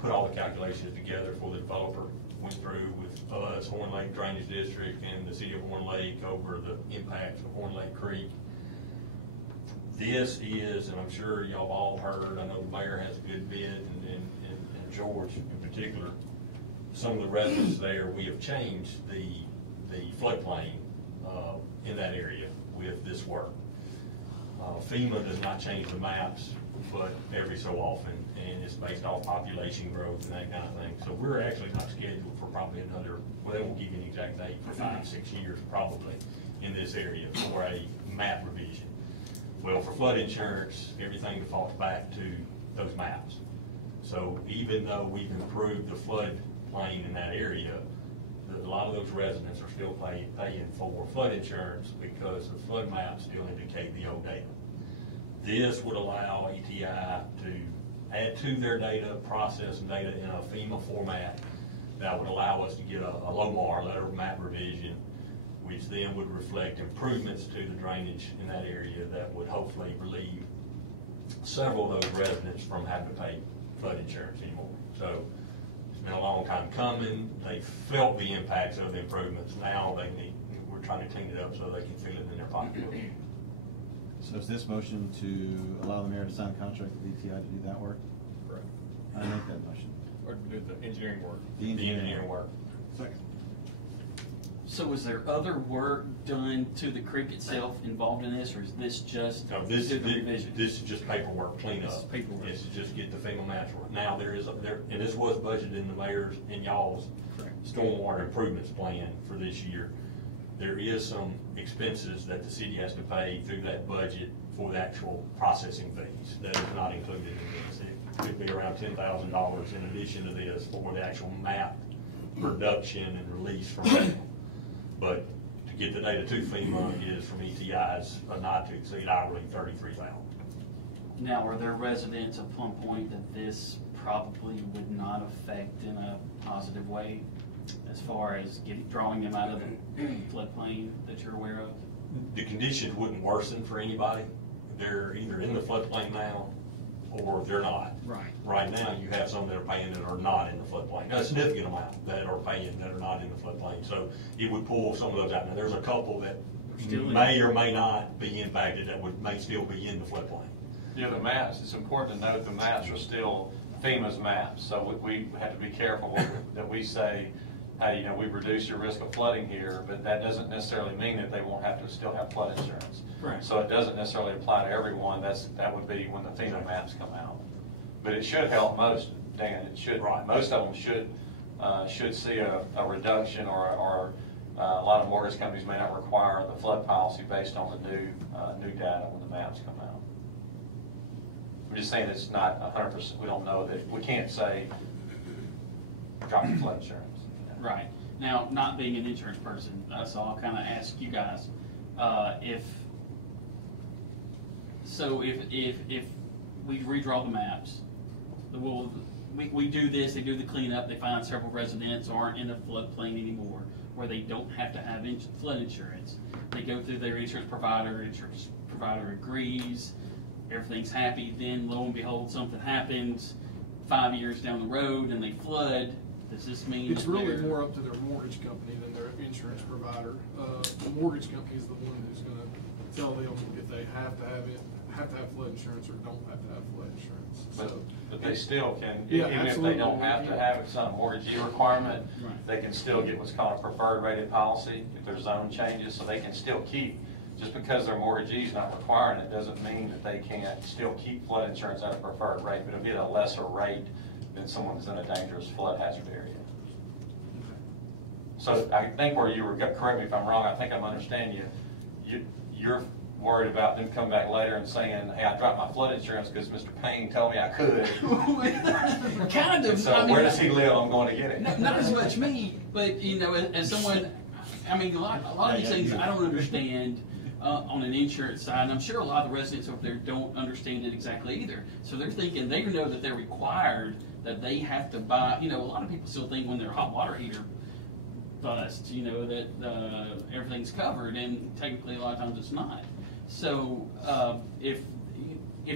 put all the calculations together for the developer, went through with us, Horn Lake Drainage District, and the City of Horn Lake over the impacts of Horn Lake Creek. This is, and I'm sure y'all all heard, I know the mayor has a good bid, and George in particular, some of the residents there, we have changed the floodplain in that area with this work. FEMA does not change the maps, but every so often, and it's based off population growth and that kind of thing. So we're actually not scheduled for probably another, well, they won't give you an exact date, for 5-6 years probably in this area for a map revision. Well, for flood insurance, everything defaults back to those maps. So even though we've improved the flood plain in that area, a lot of those residents are still paying for flood insurance because the flood maps still indicate the old data. This would allow ETI to add to their data, process data in a FEMA format that would allow us to get a LOMAR, letter of map revision, which then would reflect improvements to the drainage in that area that would hopefully relieve several of those residents from having to pay flood insurance anymore. So it's been a long time coming. They felt the impacts of the improvements. Now we're trying to clean it up so they can feel it in their pocketbook. So is this motion to allow the mayor to sign a contract with ETI to do that work? Correct. I make that motion. Or do the engineering work. The engineering work. Second. So was there other work done to the creek itself involved in this, or is this just No, the revision? this is just paperwork cleanup. This is paperwork. This is just get the FEMA maps. Now and this was budgeted in the mayor's and y'all's stormwater improvements plan for this year. There is some expenses that the city has to pay through that budget for the actual processing fees that is not included in this. It could be around $10,000 in addition to this for the actual map production and release from FEMA. But to get the data to FEMA is from ETI's not to exceed hourly $33,000. Now, are there residents of Plum Point that this probably would not affect in a positive way as far as drawing them out of the floodplain that you're aware of? The conditions wouldn't worsen for anybody. They're either in the floodplain now or they're not. Right. Right now, you have some that are paying that are not in the floodplain. A significant amount that are paying that are not in the floodplain. So it would pull some of those out. Now, there's a couple that may or may not be impacted that may still be in the floodplain. Yeah, the maps, it's important to note the maps are still FEMA's maps. So we have to be careful that we say, hey, we reduce your risk of flooding here, but that doesn't necessarily mean that they won't have to still have flood insurance. Right. So it doesn't necessarily apply to everyone. That would be when the FEMA maps come out. But it should help most, Dan. It should. Right. Most of them should see a reduction, or a lot of mortgage companies may not require the flood policy based on the new data when the maps come out. I'm just saying it's not 100%. We don't know that. We can't say drop your flood insurance. Right. Now, not being an insurance person, so I'll kind of ask you guys, if we redraw the maps, we do this, they do the cleanup, they find several residents aren't in the floodplain anymore, where they don't have to have flood insurance. they go through their insurance provider agrees, everything's happy, then lo and behold, something happens 5 years down the road and they flood. Does this mean It's that really they're- more up to their mortgage company than their insurance provider. The mortgage company is the one who's gonna tell them if they have to have flood insurance or don't have to have flood insurance. So, But they still can, Yeah, even if they absolutely. don't have to have it, it's not a mortgagee requirement, Right. they can still get what's called a preferred rated policy if their zone changes, so they can still keep, just because their mortgagee's not requiring it, doesn't mean that they can't still keep flood insurance at a preferred rate, but it'll be at a lesser rate than someone who's in a dangerous flood hazard area. So I think where you were, correct me if I'm wrong, I think I'm understanding you, you're worried about them coming back later and saying, hey, I dropped my flood insurance because Mr. Payne told me I could. Kind of. So I mean, where does he live? I'm going to get it. Not as much me, but you know, as someone, I mean, a lot of these things I don't understand on an insurance side. And I'm sure a lot of the residents over there don't understand it exactly either. So they're thinking they know that they're required, that they have to buy. You know, a lot of people still think when their hot water heater busts, you know, that everything's covered, and technically a lot of times it's not. So if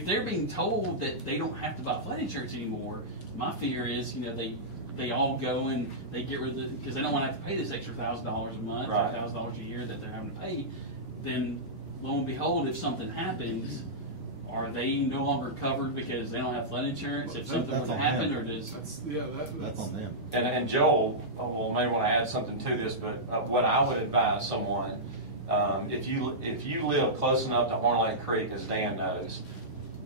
they're being told that they don't have to buy flood insurance anymore, my fear is, you know, they all go and they get rid of it because they don't want to have to pay this extra $1,000 a month or Right. $1,000 a year that they're having to pay. Then lo and behold, if something happens, are they no longer covered because they don't have flood insurance? If something were to happen, or does That's on them. And Joel, well, may want to add something to this, but what I would advise someone, if you live close enough to Horn Lake Creek, as Dan knows,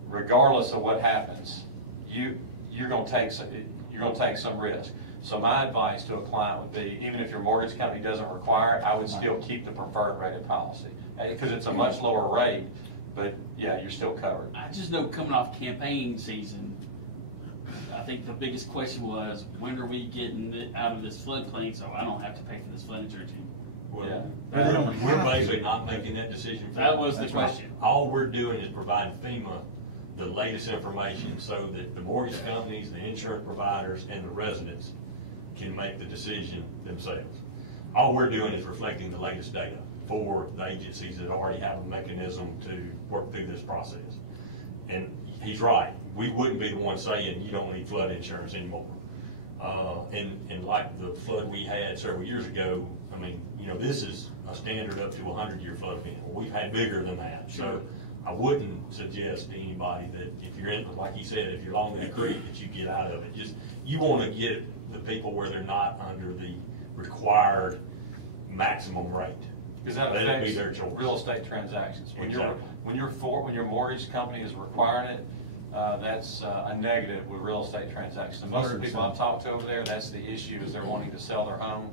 regardless of what happens, you're going to take some risk. So my advice to a client would be, even if your mortgage company doesn't require it, I would still keep the preferred rated policy because it's a much lower rate. But yeah, you're still covered. I just know coming off campaign season, I think the biggest question was, when are we getting it out of this floodplain so I don't have to pay for this flood insurance anymore? Well, we're basically not making that decision. That was the question. All we're doing is providing FEMA the latest information so that the mortgage companies, the insurance providers, and the residents can make the decision themselves. All we're doing is reflecting the latest data for the agencies that already have a mechanism to work through this process. And he's right, we wouldn't be the ones saying you don't need flood insurance anymore. And like the flood we had several years ago, I mean, you know, this is a standard up to 100-year flood event. Well, we've had bigger than that. So I wouldn't suggest to anybody that if you're in, like he said, if you're along the creek, that you get out of it. Just, you want to get the people where they're not under the required maximum rate. Because that Let it be affects their choice. real estate transactions. Exactly. When your mortgage company is requiring it, that's a negative with real estate transactions. And most of the people I've talked to over there, that's the issue, is they're wanting to sell their home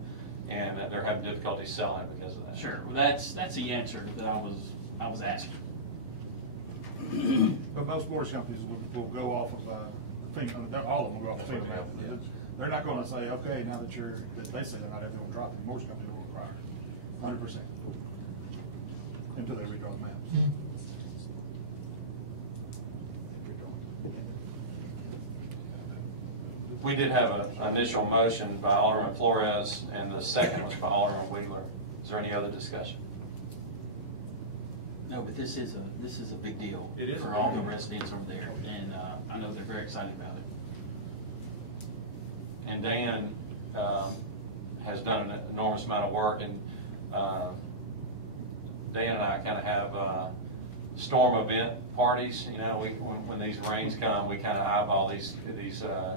and they're having difficulty selling it because of that. Sure, well, that's the answer that I was asking. But most mortgage companies will go off of FEMA. All of them will go off of FEMA. Yeah. They're not going to say, okay, now that they say they're not ever going to drop it. Mortgage company will require 100% until they redraw the maps. We did have an initial motion by Alderman Flores and the second was by Alderman Wheeler. Is there any other discussion? No, but this is a big deal. It is a for big all the deal. residents over there, and I know they're very excited about it. And Dan has done an enormous amount of work, and Dan and I kind of have storm event parties. You know, when these rains come, we kind of eyeball these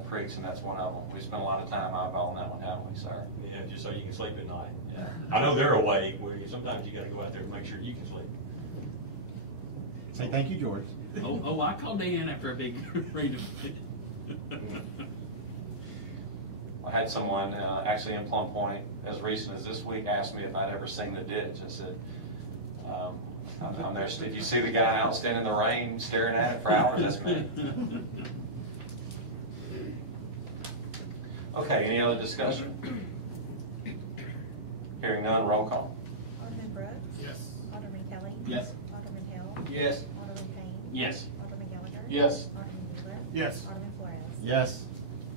creeks, and that's one of them. We spend a lot of time eyeballing that one, haven't we, sir? Yeah, just so you can sleep at night. Yeah. I know they're awake, where sometimes you got to go out there and make sure you can sleep. Say thank you, George. Oh, I called Dan after a big rain event. I had someone actually in Plum Point as recent as this week ask me if I'd ever seen the ditch. I said, I'm there. If you see the guy out standing in the rain staring at it for hours, that's me. Okay, any other discussion? Hearing none, roll call. Alderman Brooks? Yes. Alderman Kelly? Yes. Alderman Hill? Yes. Alderman Payne? Yes. Alderman Gallagher? Yes. Alderman Wheeler? Yes. Alderman Flores? Yes.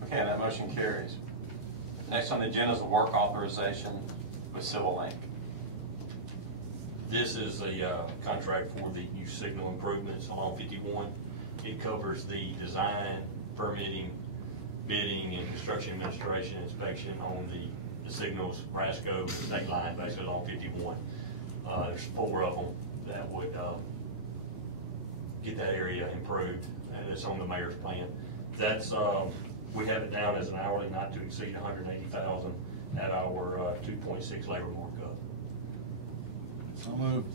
Okay, that motion carries. Next on the agenda is the work authorization with Civil Link. This is a contract for the new signal improvements along 51. It covers the design, permitting, bidding, and construction administration inspection on the signals, Brasco, the state line, basically along 51. There's 4 of them that would get that area improved, and it's on the mayor's plan. That's, we have it down as an hourly not to exceed $180,000 at our 2.6 labor markup. So moved.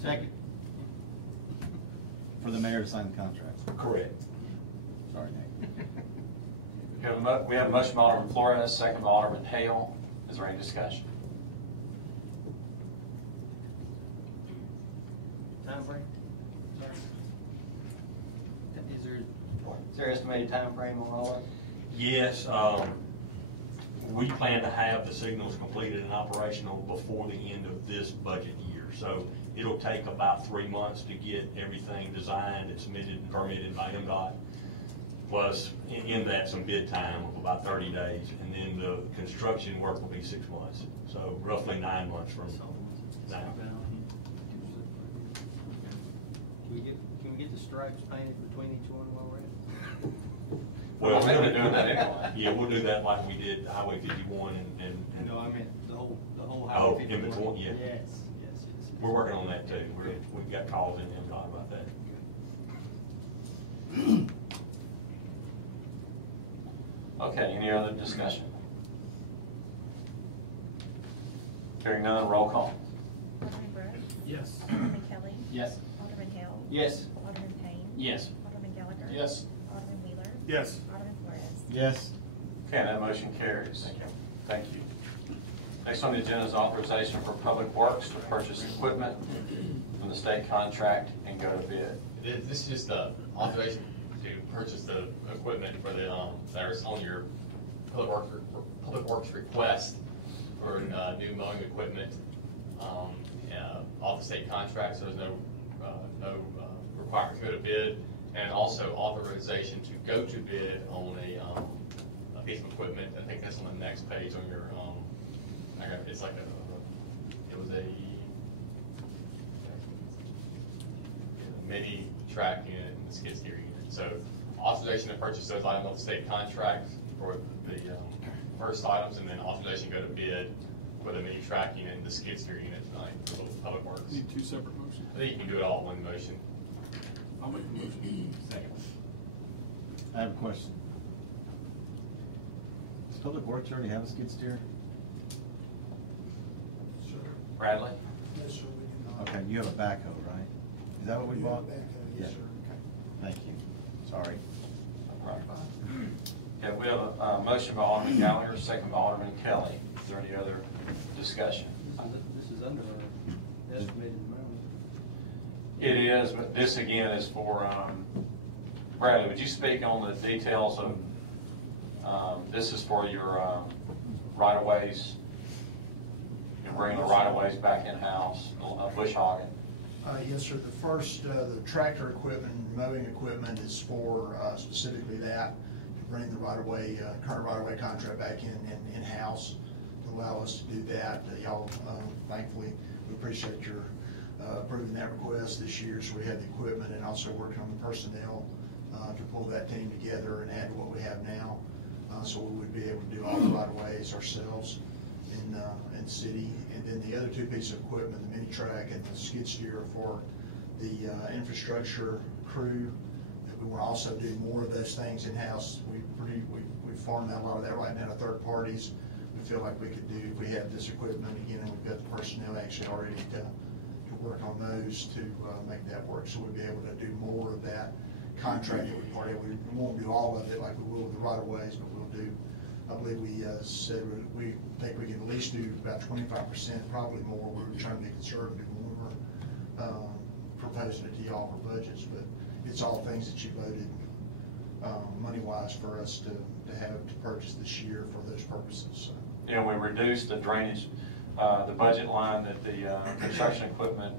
Second. For the mayor to sign the contract. Correct. Sorry, Nick. We have a motion by Alderman Flores, second by Alderman Hale. Is there any discussion? Time frame? Is there estimated time frame on all of it? Yes, we plan to have the signals completed and operational before the end of this budget year. So it'll take about 3 months to get everything designed and submitted and permitted by MDOT. Plus, in that, some bid time of about 30 days. And then the construction work will be 6 months. So roughly 9 months from now. Can we get the stripes painted between each one while we're at it? Well, we're gonna do that anyway. Yeah, we'll do that like we did Highway 51 and No, I meant the whole oh, highway. in between, yeah. Yes. We're working on that too. We've got calls in MDOT about that. Okay, any other discussion? Hearing none, roll call. Alderman Brooks. Yes. Alderman Kelly. Yes. Alderman Hale. Yes. Alderman Payne. Yes. Alderman Gallagher. Yes. Alderman Wheeler. Yes. Alderman Flores. Yes. Okay, that motion carries. Thank you. Thank you. Next on the agenda is authorization for Public Works to purchase equipment from the state contract and go to bid. This is just the authorization to purchase the equipment for the, that is on your public works request for new mowing equipment off the state contract, so there's no requirement to go to bid, and also authorization to go to bid on a piece of equipment. I think that's on the next page on your, it's like it was a mini track unit and the skid steer unit. So authorization to purchase those items on the state contract for the first items, and then authorization to go to bid for the mini track unit and the skid steer unit tonight for Public Works. Need 2 separate motions. I think you can do it all in one motion. I'll make the motion. Second. I have a question. Does Public Works already have a skid steer? Bradley? Yes, sir, we do not. Okay, you have a backhoe, right? Is that what we We have bought? a backhoe, yes, Yeah. sir. Thank you. Sorry. No problem. Okay, we have a motion by Alderman Gallagher, second by Alderman Kelly. Is there any other discussion? This is under our estimated amount. It is, but this again is for, Bradley, would you speak on the details of, this is for your right-of-ways, you're bringing the right-of-ways back in-house, bush hogging. Yes, sir. The first, the tractor equipment, mowing equipment is for specifically that, to bring the right-of-way, current right-of-way contract back in-house to allow us to do that. Y'all, thankfully, we appreciate your approving that request this year, so we have the equipment and also working on the personnel to pull that team together and add to what we have now. So we would be able to do all the right-of-ways ourselves in city. And then the other 2 pieces of equipment, the mini track and the skid steer, for the infrastructure crew. That we want to also do more of those things in-house. We farm out a lot of that right now to third parties. We feel like we could do, if we have this equipment again, and we've got the personnel actually already to work on those to make that work. So we'll be able to do more of that contract that we part of. We won't do all of it like we will with the right-of-ways, but we'll do, I believe we said we think we can at least do about 25%, probably more. We're trying to be conservative when we're proposing it to y'all for budgets, but it's all things that you voted money-wise for us to have to purchase this year for those purposes. So. Yeah, we reduced the drainage, the budget line that the construction equipment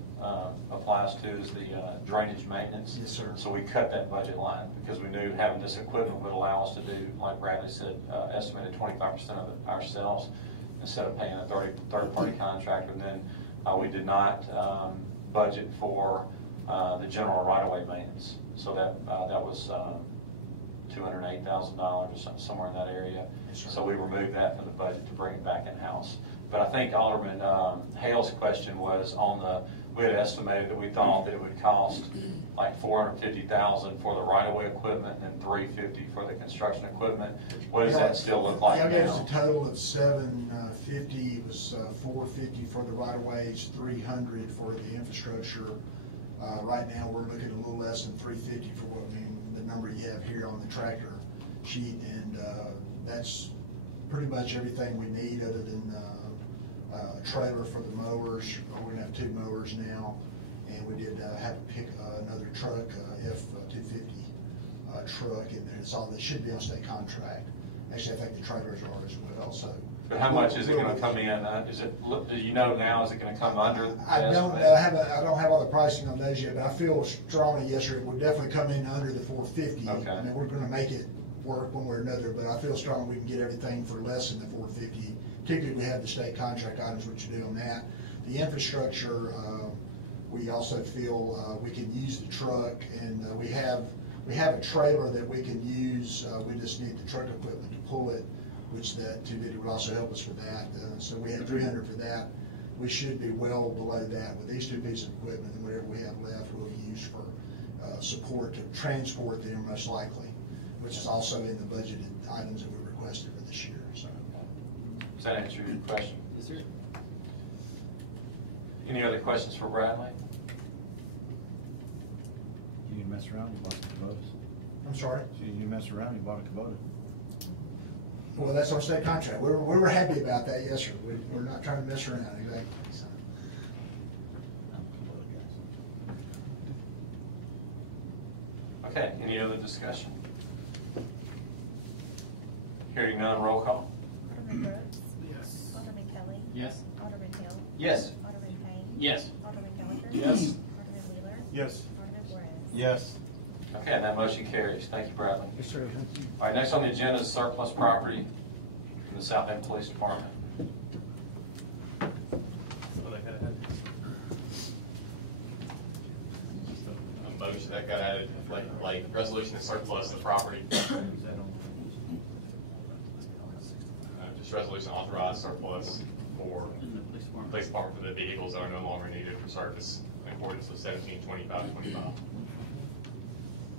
applies to is the drainage maintenance. Yes, sir. So we cut that budget line because we knew having this equipment would allow us to do, like Bradley said, estimated 25% of it ourselves instead of paying a third-party contractor. And then We did not budget for the general right-of-way maintenance. So that was $208,000 or somewhere in that area. So we removed that from the budget to bring it back in-house. But I think Alderman Hale's question was on we had estimated that we thought that it would cost like $450,000 for the right-of-way equipment and $350,000 for the construction equipment. What does that still look like Yeah, it was now? a total of $750. It was $450 for the right-of-ways, $300 for the infrastructure. Right now, we're looking at a little less than $350 for the number you have here on the tractor sheet, and that's pretty much everything we need other than a trailer for the mowers. We're gonna have 2 mowers now, and we did have to pick another truck, F-250 truck, and it's all, it should be on state contract. Actually, I think the trailers are as well, so. But how much is it going to come in? Do you know now, is it going to come under? I don't know. I don't have all the pricing on those yet, but I feel strongly, yes, sir, it will definitely come in under the $450. Okay. I mean, we're going to make it work one way or another, but I feel strongly we can get everything for less than the $450. Particularly, we have the state contract items, what you do on that. The infrastructure, we also feel we can use the truck, and we have a trailer that we can use. We just need the truck equipment to pull it, which that $250 would also help us with that. So we have $300 for that. We should be well below that with these 2 pieces of equipment, and whatever we have left we'll use for support to transport them most likely, which is also in the budgeted items that we requested for this year. So. Does that answer your question? Is there? Any other questions for Bradley? You didn't mess around, you bought some Kubotas. I'm sorry? You didn't mess around, you bought a Kubota. Well, that's our state contract. We were happy about that, yes, sir. We're not trying to mess around, exactly. So. Okay, any other discussion? Hearing none, roll call. Alderman Brooks. Yes. Alderman Kelly. Yes. Alderman Hill. Yes. Alderman Payne. Yes. Alderman Gallagher. Yes. Alderman Wheeler. Yes. Alderman Flores. Yes. Okay, and that motion carries. Thank you, Bradley. Yes, sir. Thank you. All right, next on the agenda is surplus property from the Southaven Police Department. A motion that got added, like resolution to surplus the property. Just resolution authorize surplus for In the police department. police department for the vehicles that are no longer needed for service in accordance with 172525.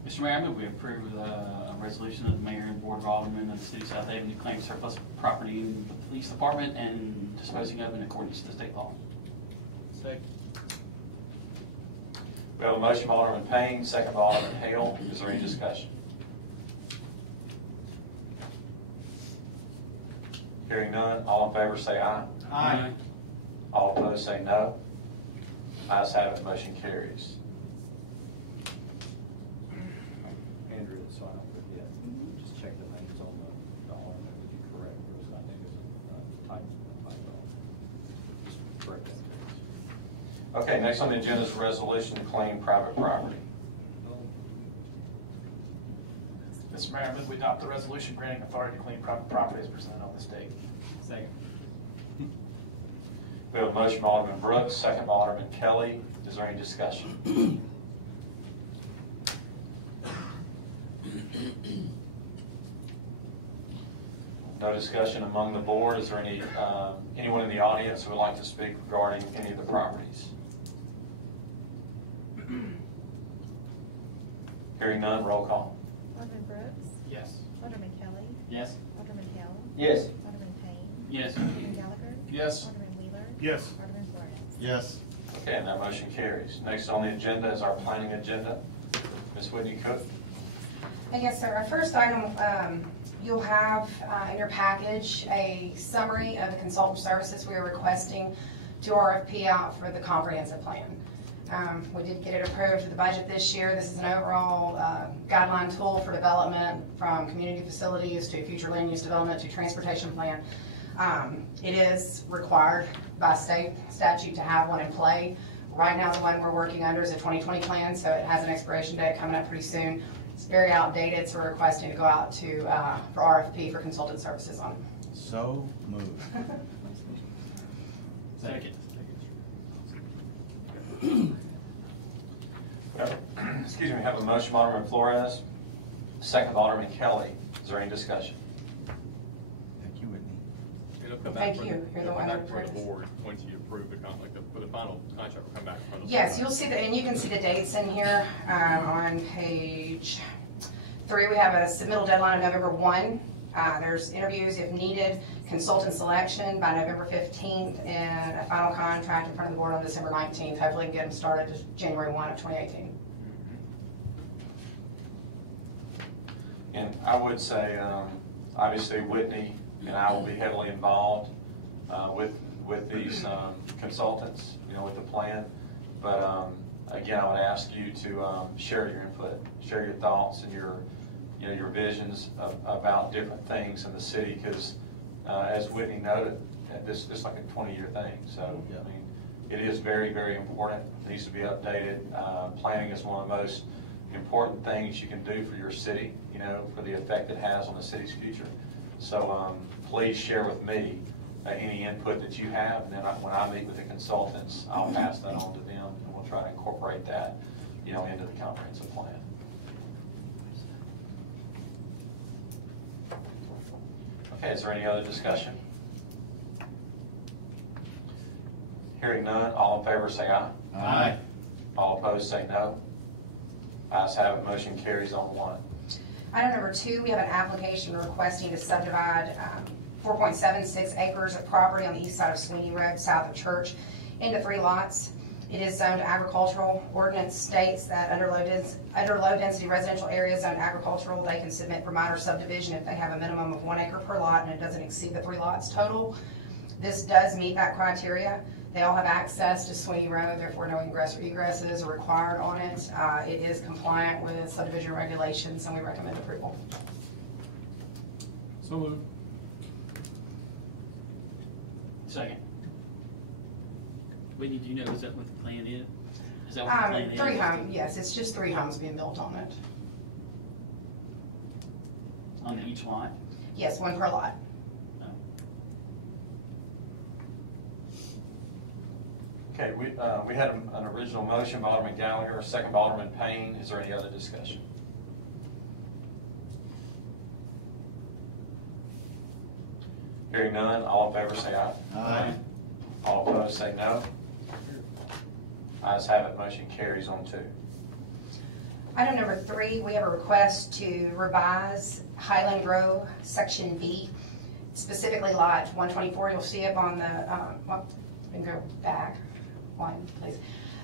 Mr. Mayor, I move we approve a resolution of the mayor and board of aldermen of the city of Southaven to claim surplus property in the police department and disposing of in accordance to state law. Second. We have a motion by Alderman Payne, second by Alderman Hale. Is there any discussion? Hearing none, all in favor say aye. Aye. All opposed say no. Ayes have it, motion carries. Andrew, so I don't forget, just check the names on the arm, that would be correct, Bruce. I think it's a typo. Just correct that. Okay, next on the agenda is a resolution to claim private property. Mr. Mayor, I move we adopt the resolution granting authority to claim private property as presented on this date. Second. We have a motion by Alderman Brooks, second by Alderman Kelly. Is there any discussion? No discussion among the board. Is there anyone in the audience who would like to speak regarding any of the properties? Hearing none, roll call. Alderman Brooks. Yes. Alderman Kelly. Yes. Alderman Hill. Yes. Alderman Payne. Yes. Alderman Gallagher. Yes. Alderman Wheeler. Yes. Alderman Flores. Yes. Okay, and that motion carries. Next on the agenda is our planning agenda. Ms. Whitney Cook. Yes, sir. Our first item, you'll have in your package a summary of the consultant services we are requesting to RFP out for the comprehensive plan. We did get it approved for the budget this year. This is an overall guideline tool for development, from community facilities to future land use development to transportation plan. It is required by state statute to have one in play. Right now, the one we're working under is a 2020 plan, so it has an expiration date coming up pretty soon. It's very outdated, so we're requesting to go out to for RFP for consultant services on it. So moved. Second. Excuse me, we have a motion by Alderman Flores, second by Alderman Kelly. Is there any discussion? Thank you, Whitney. It'll come Thank back you. You're the it'll one come that back for the approved. board once you approve the contract, for the final contract will come back from the. Yes, you'll see and you can see the dates in here on page 3. We have a submittal deadline of November 1. There's interviews if needed, consultant selection by November 15th, and a final contract in front of the board on December 19th. Hopefully get them started January 1 of 2018. And I would say, obviously Whitney and I will be heavily involved with these consultants, with the plan. But again, I would ask you to share your input, share your thoughts and your visions about different things in the city, because as Whitney noted, this is like a 20-year thing. So I mean, it is very, very important. It needs to be updated. Planning is one of the most important things you can do for your city, for the effect it has on the city's future. So please share with me any input that you have, and then when I meet with the consultants, I'll pass that on to them, and we'll try to incorporate that, into the comprehensive plan. Okay, is there any other discussion? Hearing none, all in favor say aye. Aye. All opposed say no. Ayes have it, motion carries on 1. Item number 2, we have an application requesting to subdivide 4.76 acres of property on the east side of Sweeney Road, south of Church, into 3 lots. It is zoned agricultural. Ordinance states that under low density residential areas zoned agricultural, they can submit for minor subdivision if they have a minimum of 1 acre per lot and it doesn't exceed the 3 lots total. This does meet that criteria. They all have access to Sweeney Road, therefore no ingress or egresses are required on it. It is compliant with subdivision regulations, and we recommend approval. So moved. Second. Whitney, do you know, is that what the plan is? Is that what the plan is? 3 homes, yes, it's just 3 homes being built on it. On each lot? Yes, 1 per lot. Okay, we had an original motion by Alderman Gallagher, second by Alderman Payne. Is there any other discussion? Hearing none, all in favor say aye. Aye. All opposed say no. Ayes have it, motion carries on 2. Item number 3, we have a request to revise Highland Grove, Section B, specifically lot 124. You'll see up on the, we can go back 1, please.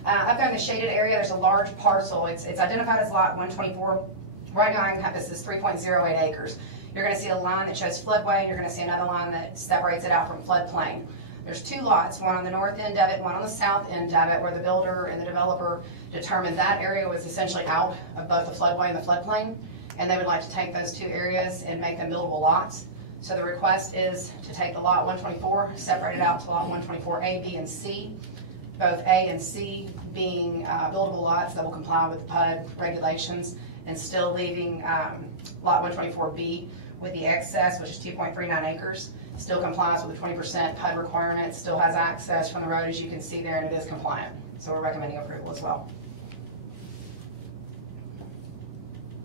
Up there in the shaded area, there's a large parcel. It's identified as lot 124. Right now, encompasses 3.08 acres. You're going to see a line that shows floodway, and you're going to see another line that separates it out from floodplain. There's 2 lots, one on the north end of it, one on the south end of it, where the builder and the developer determined that area was essentially out of both the floodway and the floodplain, and they would like to take those 2 areas and make them buildable lots. So the request is to take the lot 124, separate it out to lot 124A, B, and C, both A and C being buildable lots that will comply with the PUD regulations, and still leaving lot 124B with the excess, which is 2.39 acres. Still complies with the 20% PUD requirement, still has access from the road, as you can see there, and it is compliant. So we're recommending approval as well.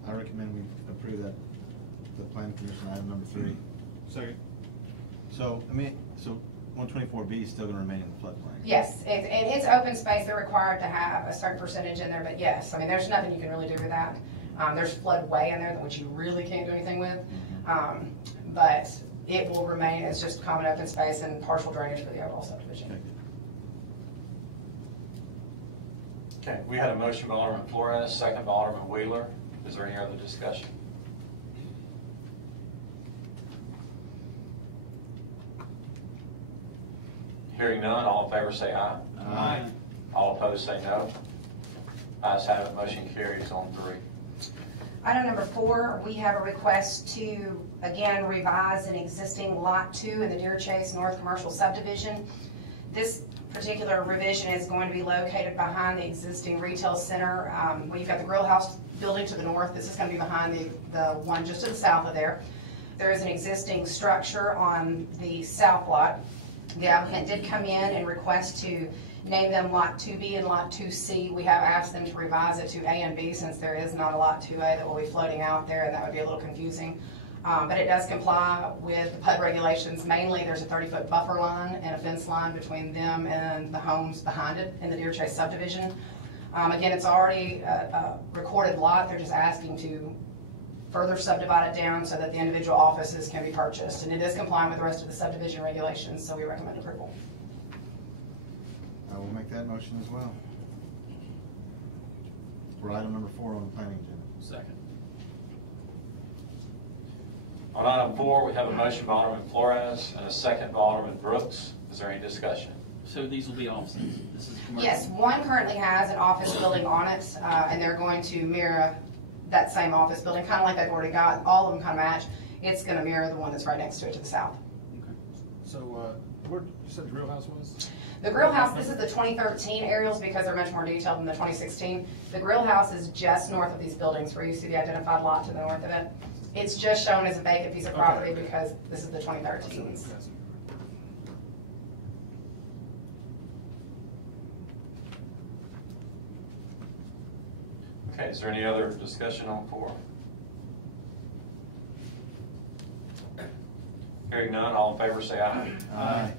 I recommend we approve the plan commission item number 3. Second. So, 124B is still gonna remain in the floodplain? Yes, it's open space. They're required to have a certain percentage in there, but yes, there's nothing you can really do with that. There's floodway in there, which you really can't do anything with. But it will remain as just common open space and partial drainage for the overall subdivision. Okay, we had a motion by Alderman Flores, second by Alderman Wheeler. Is there any other discussion? Hearing none, all in favor say aye. Aye. All opposed say no. Ayes have it, motion carries on 3. Item number 4, we have a request to, again, revise an existing Lot 2 in the Deer Chase North Commercial Subdivision. This particular revision is going to be located behind the existing retail center. We've got the grill house building to the north. This is going to be behind the one just to the south of there. There is an existing structure on the south lot. The applicant did come in and request to name them Lot 2B and Lot 2C. We have asked them to revise it to A and B since there is not a Lot 2A that will be floating out there, and that would be a little confusing. But it does comply with the PUD regulations. Mainly, there's a 30-foot buffer line and a fence line between them and the homes behind it in the Deer Chase subdivision. Again, it's already a recorded lot. They're just asking to further subdivide it down so that the individual offices can be purchased. And it is complying with the rest of the subdivision regulations, so we recommend approval. I will make that motion as well. For item number 4 on the planning agenda. Second. On item 4, we have a motion by Alderman Flores and a second by Alderman Brooks. Is there any discussion? So these will be offices. This is commercial. Yes, one currently has an office building on it, and they're going to mirror that same office building, kind of like they've already got. All of them kind of match. It's going to mirror the one that's right next to it to the south. Okay. So, where, you said the grill house was? The grill house, this is the 2013 aerials because they're much more detailed than the 2016. The grill house is just north of these buildings where you see the identified lot to the north of it. It's just shown as a vacant piece of property because this is the 2013s. Okay, is there any other discussion on 4? Hearing none, all in favor say aye. Aye.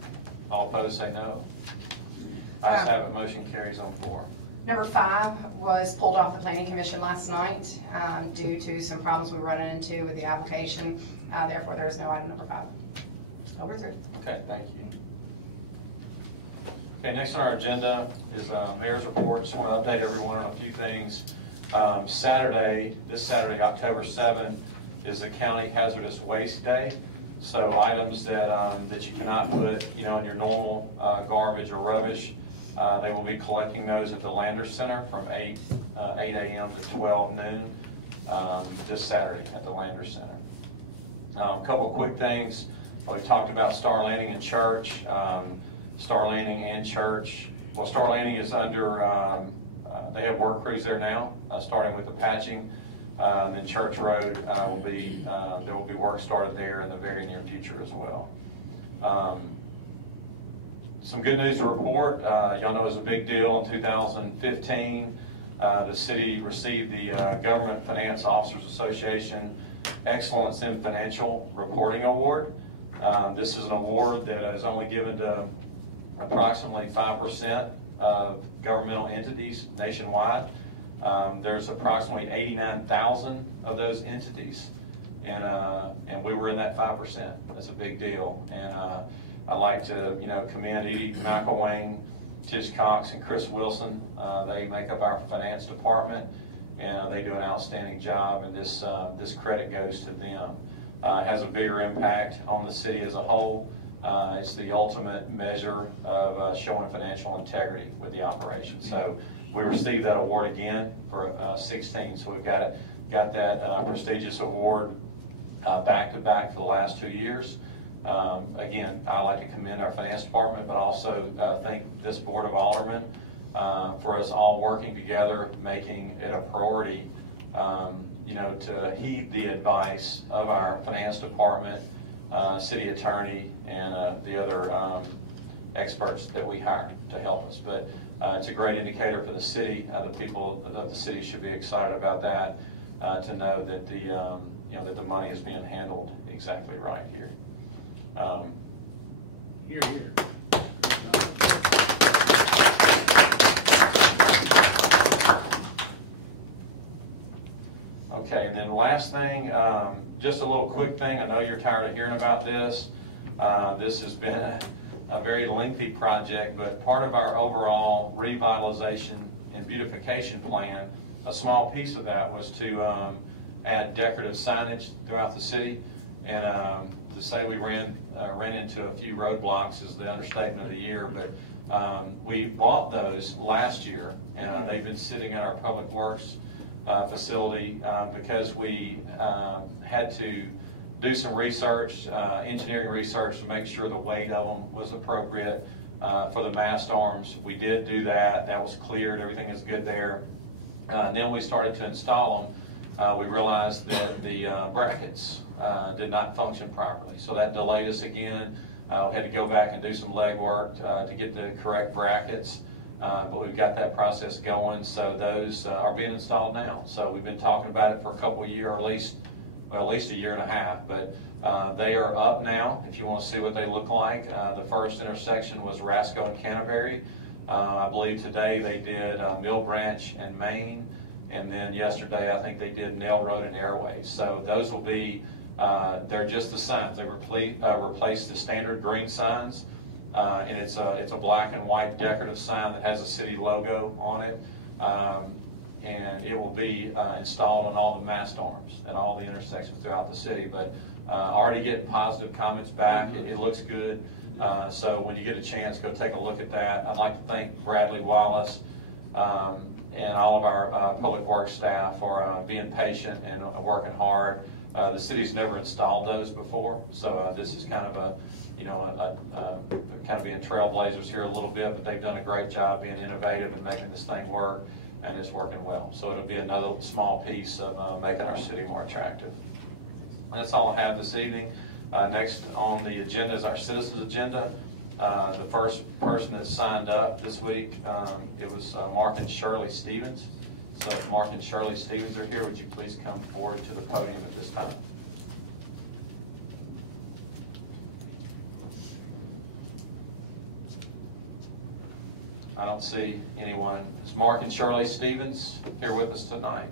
All opposed say no. Ayes have it, motion carries on 4. Number 5 was pulled off the Planning Commission last night due to some problems we were running into with the application. Therefore, there is no item number 5. Over through. Okay, thank you. Okay, next on our agenda is Mayor's Report. Just want to update everyone on a few things. This Saturday, October 7th, is the County Hazardous Waste Day. So items that you cannot put, in your normal garbage or rubbish, they will be collecting those at the Lander Center from 8 a.m. to 12 noon this Saturday at the Lander Center. A couple of quick things. We talked about Star Landing and Church. Star Landing and Church. Well, Star Landing is under, they have work crews there now, starting with the patching. Then Church Road there will be work started there in the very near future as well. Some good news to report. Y'all know it was a big deal in 2015. The city received the Government Finance Officers Association Excellence in Financial Reporting Award. This is an award that is only given to approximately 5% of governmental entities nationwide. There's approximately 89,000 of those entities, and we were in that 5%. That's a big deal, and I'd like to commend Edie McElwain, Tish Cox, and Chris Wilson. They make up our finance department, and they do an outstanding job, and this credit goes to them. It has a bigger impact on the city as a whole. It's the ultimate measure of showing financial integrity with the operation. So we received that award again for 16, so we've got that prestigious award back to back for the last 2 years. Again, I like to commend our finance department, but also thank this board of aldermen for us all working together, making it a priority, to heed the advice of our finance department, city attorney, and the other experts that we hire to help us. But it's a great indicator for the city. The people of the city should be excited about that, to know that that the money is being handled exactly right here. Here. Okay, and then the last thing, just a little quick thing. I know you're tired of hearing about this. This has been a very lengthy project, but part of our overall revitalization and beautification plan, a small piece of that was to add decorative signage throughout the city. And to say we ran into a few roadblocks is the understatement of the year, but we bought those last year, and they've been sitting at our Public Works facility because we had to do some research, engineering research, to make sure the weight of them was appropriate for the mast arms. We did do that. That was cleared. Everything is good there. Then we started to install them. We realized that the brackets did not function properly, so that delayed us again. We had to go back and do some legwork to get the correct brackets. But we've got that process going, so those are being installed now. So we've been talking about it for a couple of years, or at least a year and a half. But they are up now, if you want to see what they look like. The first intersection was Rasco and Canterbury. I believe today they did Mill Branch and Main, and then yesterday I think they did Nail Road and Airways. So those will be, they're just the signs. They replace the standard green signs, and it's a black and white decorative sign that has a city logo on it, and it will be installed on all the mast arms at all the intersections throughout the city. But already getting positive comments back. It looks good. So when you get a chance, go take a look at that. I'd like to thank Bradley Wallace and all of our public works staff for being patient and working hard. The city's never installed those before, so this is kind of a, kind of being trailblazers here a little bit, but they've done a great job being innovative and making this thing work, and it's working well. So it'll be another small piece of making our city more attractive. That's all I have this evening. Next on the agenda is our citizens agenda. The first person that signed up this week, it was Mark and Shirley Stevens. So if Mark and Shirley Stevens are here, would you please come forward to the podium at this time? I don't see anyone. Is Mark and Shirley Stevens here with us tonight?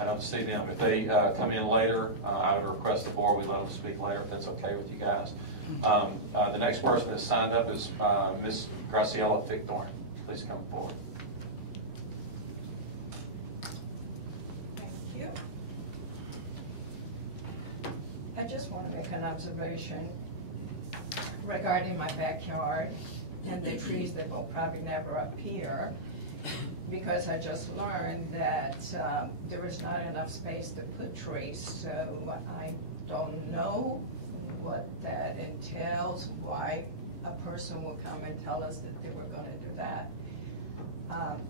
I don't see them. If they come in later, I would request the board we let them speak later, if that's okay with you guys. The next person that signed up is Ms. Graciela Fickthorn. Please come forward. Thank you. I just want to make an observation regarding my backyard and the trees that will probably never appear, because I just learned that there is not enough space to put trees. So I don't know what that entails, why a person will come and tell us that they were going to do that.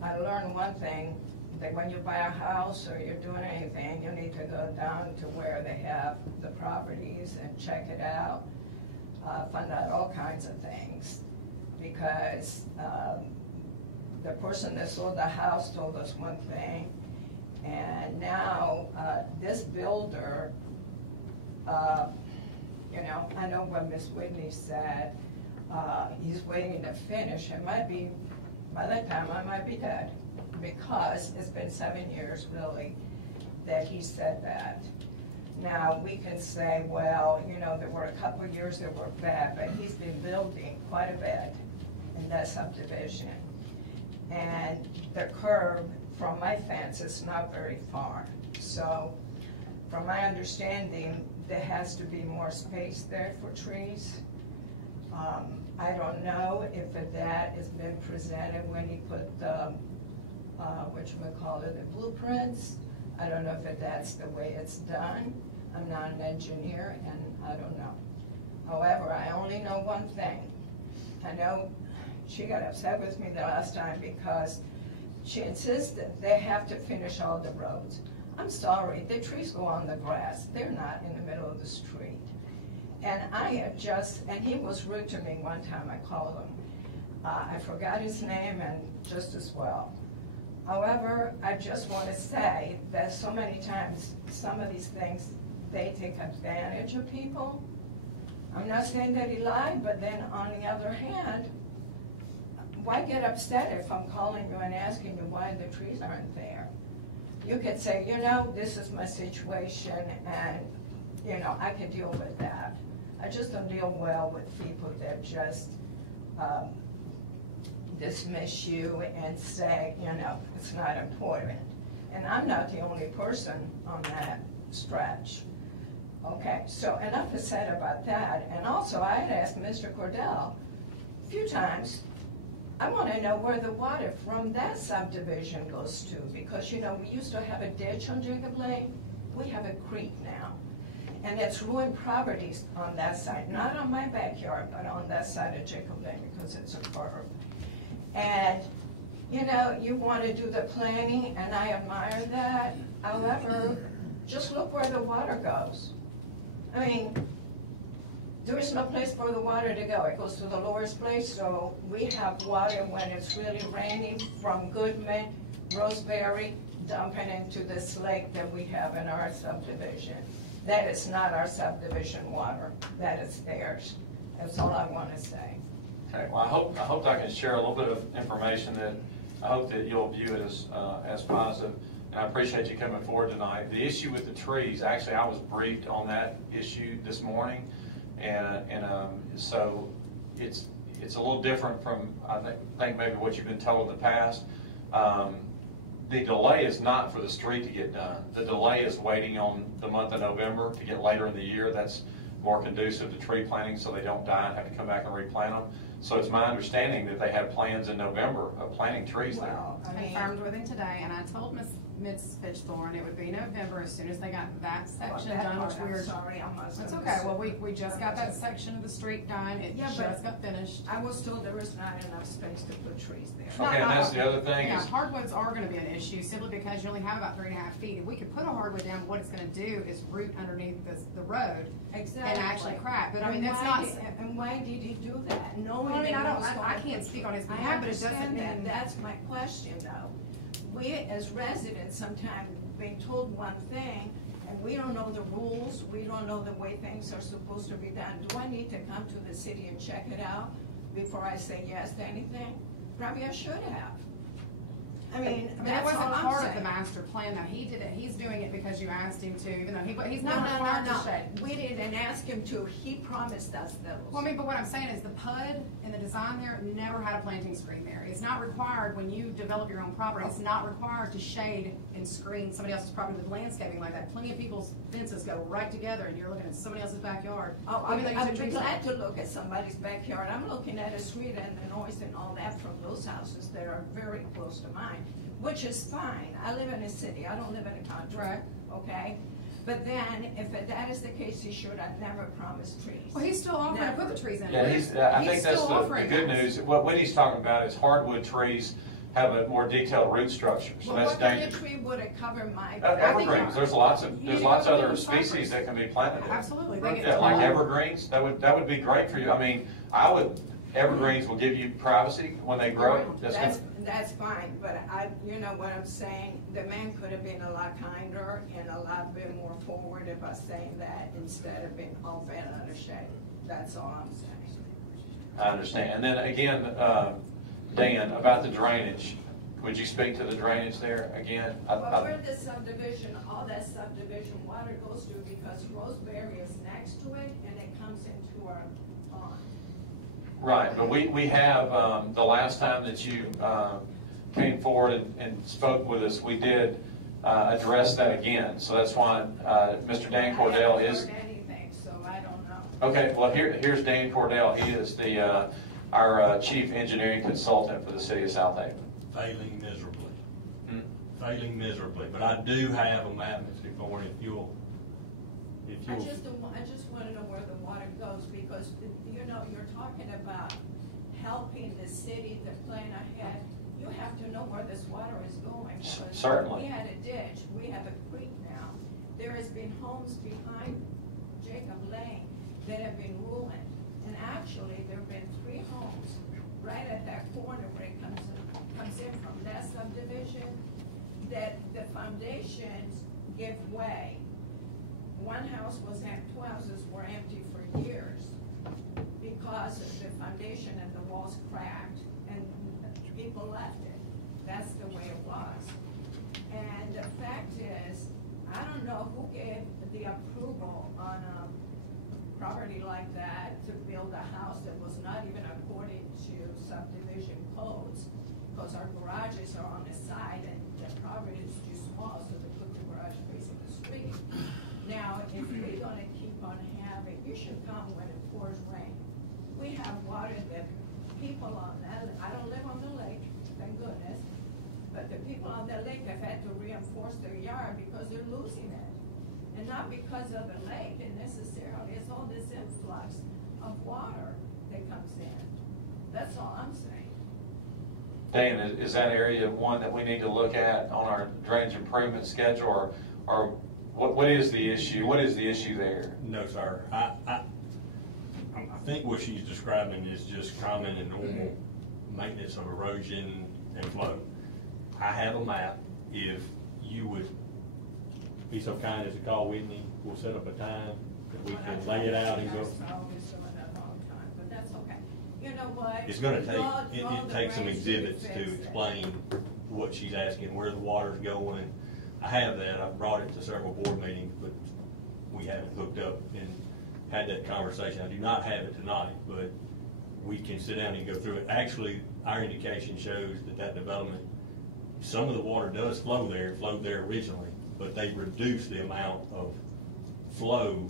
I learned one thing, that when you buy a house or you're doing anything, you need to go down to where they have the properties and check it out, find out all kinds of things, because the person that sold the house told us one thing, and now this builder, I know what Ms. Whitney said, he's waiting to finish. It might be, by that time I might be dead, because it's been 7 years really that he said that. Now we can say, well, there were a couple of years that were bad, but he's been building quite a bit in that subdivision. And the curb from my fence is not very far. So from my understanding, there has to be more space there for trees. I don't know if that has been presented when he put the, the blueprints. I don't know if that's the way it's done. I'm not an engineer and I don't know. However, I only know one thing. I know she got upset with me the last time because she insisted they have to finish all the roads. I'm sorry, the trees go on the grass. They're not in the middle of the street. And and he was rude to me one time. I called him. I forgot his name and just as well. However, I just want to say that so many times, some of these things, they take advantage of people. I'm not saying that he lied, but then on the other hand, why get upset if I'm calling you and asking you why the trees aren't there? You could say, this is my situation and, I can deal with that. I just don't deal well with people that just dismiss you and say, it's not important. And I'm not the only person on that stretch. Okay, so enough is said about that. And also, I had asked Mr. Cordell a few times, I want to know where the water from that subdivision goes to, because, we used to have a ditch on Jacob Lane. We have a creek now. And it's ruined properties on that side, not on my backyard, but on that side of Jacob Lane, because it's a curve. And, you want to do the planning, and I admire that. However, just look where the water goes. I mean, there is no place for the water to go. It goes to the lowest place, so we have water when it's really raining from Goodman, Roseberry, dumping into this lake that we have in our subdivision. That is not our subdivision water. That is theirs. That's all I want to say. Okay, well, I hope I can share a little bit of information that I hope that you'll view it as positive. And I appreciate you coming forward tonight. The issue with the trees, actually, I was briefed on that issue this morning, and so it's a little different from I think maybe what you've been told in the past. The delay is not for the street to get done. The delay is waiting on the month of November to get later in the year. That's more conducive to tree planting so they don't die and have to come back and replant them. So it's my understanding that they have plans in November of planting trees there. Well, I mean, Confirmed with him today, and I told Ms. Fitchthorne it would be November as soon as they got that section that done, part, which we I'm were. sorry, I must That's have okay, well, missed it. we just got that section of the street done, it Yeah, just but got finished. I was told there was not enough space to put trees there. Okay, and that's the other thing Yeah, is, hardwoods are gonna be an issue simply because you only have about 3.5 feet. If we could put a hardwood down, what it's gonna do is root underneath the road Exactly. and actually crack, but I mean, And that's why not. did- And why did he do that? Knowing Well, I mean, that I he don't, was I gonna can't put- speak on his I behalf, but it doesn't understand that. mean. That's my question though. We as residents sometimes been told one thing and we don't know the rules, we don't know the way things are supposed to be done. Do I need to come to the city and check it out before I say yes to anything? Probably I should have. I mean, It that's wasn't all I'm part of saying. the master plan, though. He did it, he's doing it because you asked him to, even though he's No, not no, required no, to shade. no. We didn't ask him to. He promised us those. Well, I mean, but what I'm saying is the PUD and the design there never had a planting screen there. It's not required when you develop your own property, it's not required to shade and screen somebody else's property with landscaping like that. Plenty of people's fences go right together and you're looking at somebody else's backyard. Oh, even though you I'd took be trees glad down. to look at somebody's backyard. I'm looking at a street and the noise and all that from those houses that are very close to mine, which is fine. I live in a city, I don't live in a country, Right. okay? But then, if that is the case, he should have never promised trees. Well, he's still offering to Never. put the trees in. yeah, I think that's still the offering good that. news. What he's talking about is hardwood trees have a more detailed root structure, so Well, that's what kind of dangerous. tree would it cover my? Evergreens, there's lots of You need to other go to species cypress. that can be planted there. Absolutely. They get Yeah, like tall. evergreens, that would be great for you. I mean, evergreens will give you privacy when they grow. That's fine, but you know what I'm saying? The man could have been a lot kinder and a lot bit more forward about saying that instead of being all bent out of shape. That's all I'm saying. I understand. And then again, Dan, about the drainage, would you speak to the drainage there again? Well, where the subdivision, all that subdivision water goes to because Roseberry is next to it and it comes into our pond. Right, but we have, the last time that you came forward and spoke with us, we did address that again. So that's why Mr. Dan Cordell I is. haven't heard anything, so I don't know. Okay, well, here's Dan Cordell. He is our chief engineering consultant for the city of Southaven. Failing miserably. Failing miserably, but I do have a map, Mr. Thorne, if you'll. I just want to know where the water goes because, you know, you're talking about helping the city to plan ahead. You have to know where this water is going. because Certainly. We had a ditch, we have a creek now. There has been homes behind Jacob Lane that have been ruined. And actually, there have been 3 homes right at that corner where it comes in from that subdivision that the foundations give way. One house was empty, 2 houses were empty for years because the foundation and the walls cracked and people left it. That's the way it was. And the fact is, I don't know who gave the approval on a property like that to build a house that was not even according to subdivision codes because our garages are on the side and the property is too small, so they put the garage facing the street. Now, if we're gonna keep on having, you should come when it pours rain. We have water that people on that, I don't live on the lake, thank goodness, but the people on the lake have had to reinforce their yard because they're losing it. And not because of the lake necessarily, it's all this influx of water that comes in. That's all I'm saying. Dan, is that area one that we need to look at on our drainage improvement schedule, or what is the issue? What is the issue there? No, sir. think what she's describing is just common and normal maintenance of erosion and flow. I have a map. If you would be so kind as to call Whitney, we'll set up a time that we can lay it out and go. But that's okay. You know what? It's gonna take, it takes some exhibits to explain what she's asking, where the water's going. I have that. I've brought it to several board meetings, but we haven't hooked up and had that conversation. I do not have it tonight, but we can sit down and go through it. Actually, our indication shows that that development, some of the water does flow there, it flowed there originally, but they reduced the amount of flow